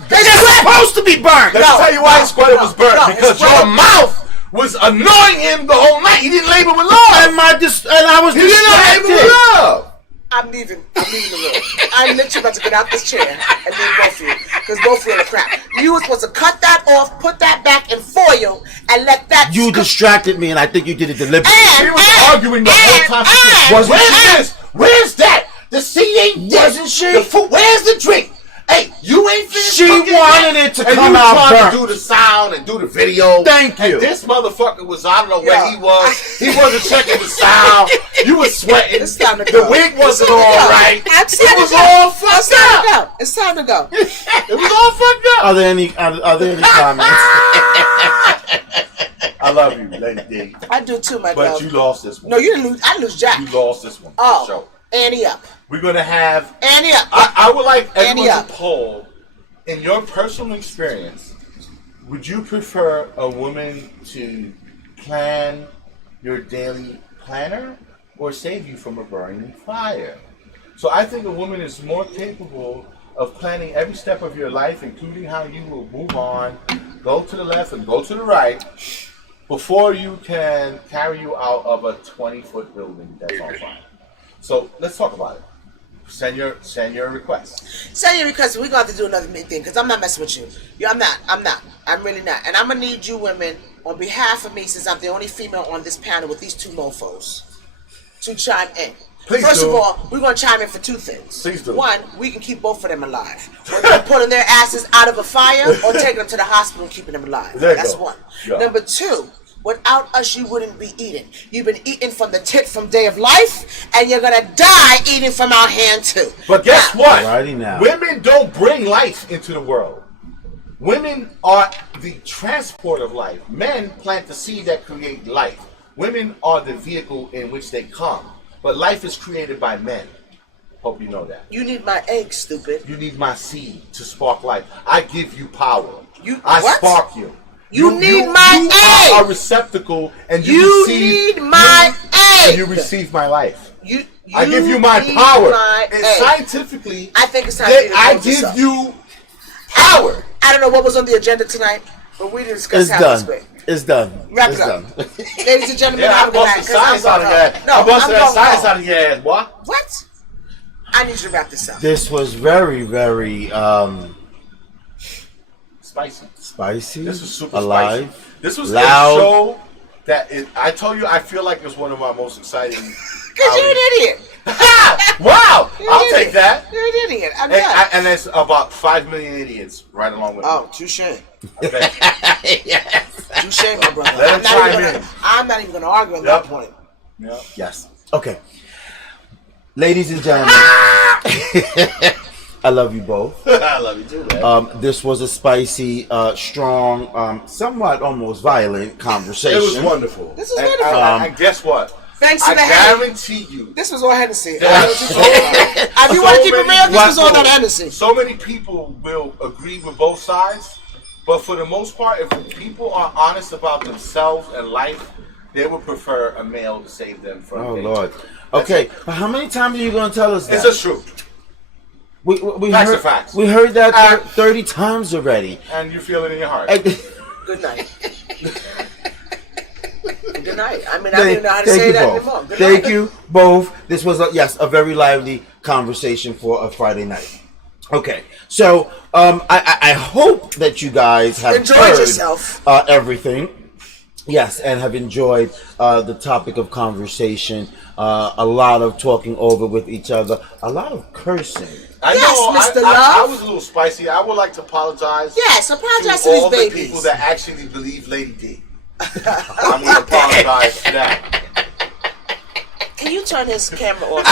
It's supposed to be burnt. Let me tell you why his squirtle was burnt. Because your mouth was annoying him the whole night. He didn't label with love. And I was distracted. He didn't label with love. I'm leaving the room. I'm literally about to get out this chair and leave both of you. Because both of you are crap. You were supposed to cut that off, put that back in foil, and let that... You distracted me, and I think you did it deliberately. He was arguing the whole time. Where's this? Where's that? The seat ain't dead. Wasn't she? The food, where's the drink? Hey, you ain't finished. She wanted it to come out burnt. And you tried to do the sound and do the video. Thank you. And this motherfucker was, I don't know where he was. He wasn't checking the sound. You was sweating. It's time to go. The wig wasn't all right. It was all fucked up. It's time to go. It was all fucked up. Are there any comments? I love you, Lady D. I do too, my But love. you lost this one. No, you didn't lose. I lose Jack. You lost this one. Oh, Show. Annie up. We're gonna have. Annie up. I would like Annie everyone up. to poll. In your personal experience, would you prefer a woman to plan your daily planner or save you from a burning fire? So I think a woman is more capable of planning every step of your life, including how you will move on, go to the left and go to the right, before you can carry you out of a 20-foot building that's on fire. So let's talk about it. Send your request. Send your request. We're going to have to do another meeting because I'm not messing with you. I'm not. I'm really not. And I'm going to need you women, on behalf of me, since I'm the only female on this panel with these two mofos, to chime in. Please First do. of all, we're going to chime in for two things. Please do. One, we can keep both of them alive. Whether pulling their asses out of a fire or taking them to the hospital and keeping them alive. There you That's go. one. Yeah. Number two, without us, you wouldn't be eating. You've been eating from the tit from day of life, and you're going to die eating from our hand too. But guess what? Alrighty now. Women don't bring life into the world. Women are the transport of life. Men plant the seed that create life. Women are the vehicle in which they come. But life is created by men. Hope you know that. You need my egg, stupid. You need my seed to spark life. I give you power. What? Spark you. You need my you egg. are a receptacle, and You receive, need my egg. And you receive my life. You I give you my need power. my And egg. scientifically, I think it's time for you to I close this give up. you power. I don't know what was on the agenda tonight, but we discussed It's how this done. way. It's done. Wrap It's it up. done. Ladies and gentlemen, Yeah, have I a good night. busted science out of your ass. No, I busted I'm that science going out of your ass, boy. What? I need you to wrap this up. This was very, very Spicy. spicy. This was super alive. spicy. This was loud. a show that I told you, I feel like it's one of my most exciting. Because you're an idiot. Wow! You're an I'll idiot. take that. You're an idiot. I'm And, done. and there's about 5 million idiots right along with me. Oh, touche. Okay. Touche, my brother. Let him I'm chime I'm not even going to argue on that point. Yeah. Yes. Okay. Ladies and gentlemen, I love you both. I love you too, man. This was a spicy, strong, somewhat almost violent conversation. It was wonderful. This was And- wonderful. And guess what? Thanks to I the Hennessy. guarantee you. This was all Hennessy. Yeah. If you want to keep it real, this was all that Hennessy. So many people will agree with both sides, but for the most part, if people are honest about themselves and life, they would prefer a male to save them from Oh danger. Lord. Okay, but how many times are you going to tell us that? It's just true. We Facts heard, are facts. We heard that 30 times already. And you feel it in your heart. Good night. Good night. I mean, I don't even know how to Thank say you that both. anymore. Good Thank night. you both. This was a very lively conversation for a Friday night. Okay, so I hope that you guys have Enjoyed heard yourself. Everything. Yes, and have enjoyed the topic of conversation. A lot of talking over with each other. A lot of cursing. I Yes, know, Mr. I Love. was a little spicy. I would like to apologize Yes, apologize to to all these the babies. people that actually believe Lady D. I'm going to apologize for that. Can you turn his camera off?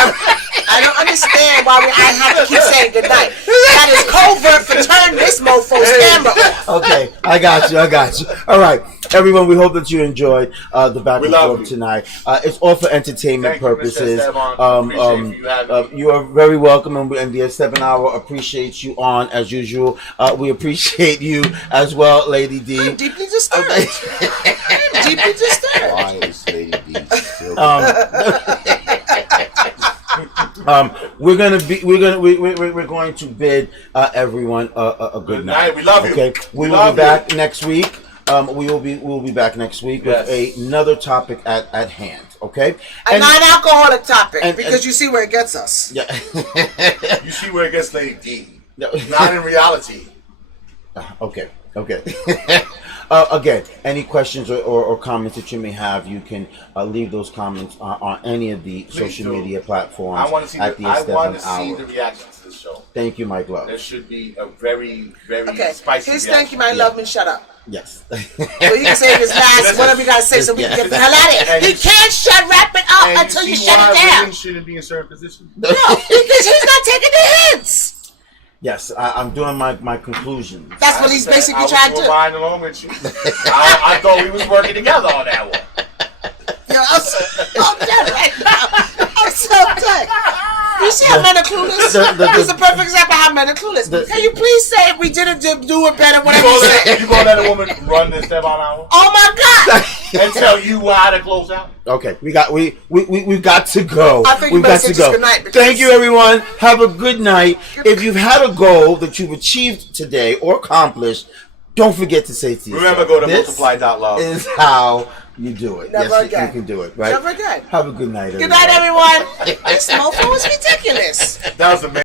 I don't understand why I have to keep saying goodnight. That is covert for turn this mofo's camera off. Okay, I got you. All right, everyone, we hope that you enjoyed the back We and love forth you. tonight. It's all for entertainment Thank you, Mr. purposes. Esteban. Appreciate you having me. You are very welcome, and the Esteban Hour appreciates you on as usual. We appreciate you as well, Lady D. I'm deeply disturbed. I'm deeply disturbed. Why is Lady D still We're going to bid everyone a good night. We love you. Okay, we will be back next week. We'll be back next week with another topic at hand. Okay, A non-alcoholic topic, and- because you see where it gets us. yeah. You see where it gets Lady D. No. Not in reality. Okay. Again, any questions or comments that you may have, you can leave those comments on any of the social do. media platforms. I want to see at the I Esteban want to see Hour. the reaction to this show. Thank you, Mike Love. There should be a very, very Okay, spicy his reaction. thank you, my love, and shut up. Yes. So you can say his last, whatever you gotta say, so we can get the hell out of here. And He you- can't wrap it up And until you see shut why it down. women shouldn't be in certain positions? No, because he's not taking the hints. Yes, I'm doing my conclusions. That's what he's basically trying to do. I was along with you. I thought we was working together on that one. Yo, I'm done right now. I'm so done. You see how men are clueless? This is a perfect example of how men are clueless. Can you please say if we didn't do it better? Whatever you say. You gonna let a woman run this Esteban hour? Oh my God! And tell you how to close out? Okay, we've got to go. I think we've got to go. Good night. Thank you, everyone. Have a good night. If you've had a goal that you've achieved today or accomplished, don't forget to say to yourself, remember, go to this multiply.love. is how you do it. Never yes, again. you can do it. Right? Never again. Have a good night, everyone. Good night, everyone. This mofo is ridiculous. That was amazing.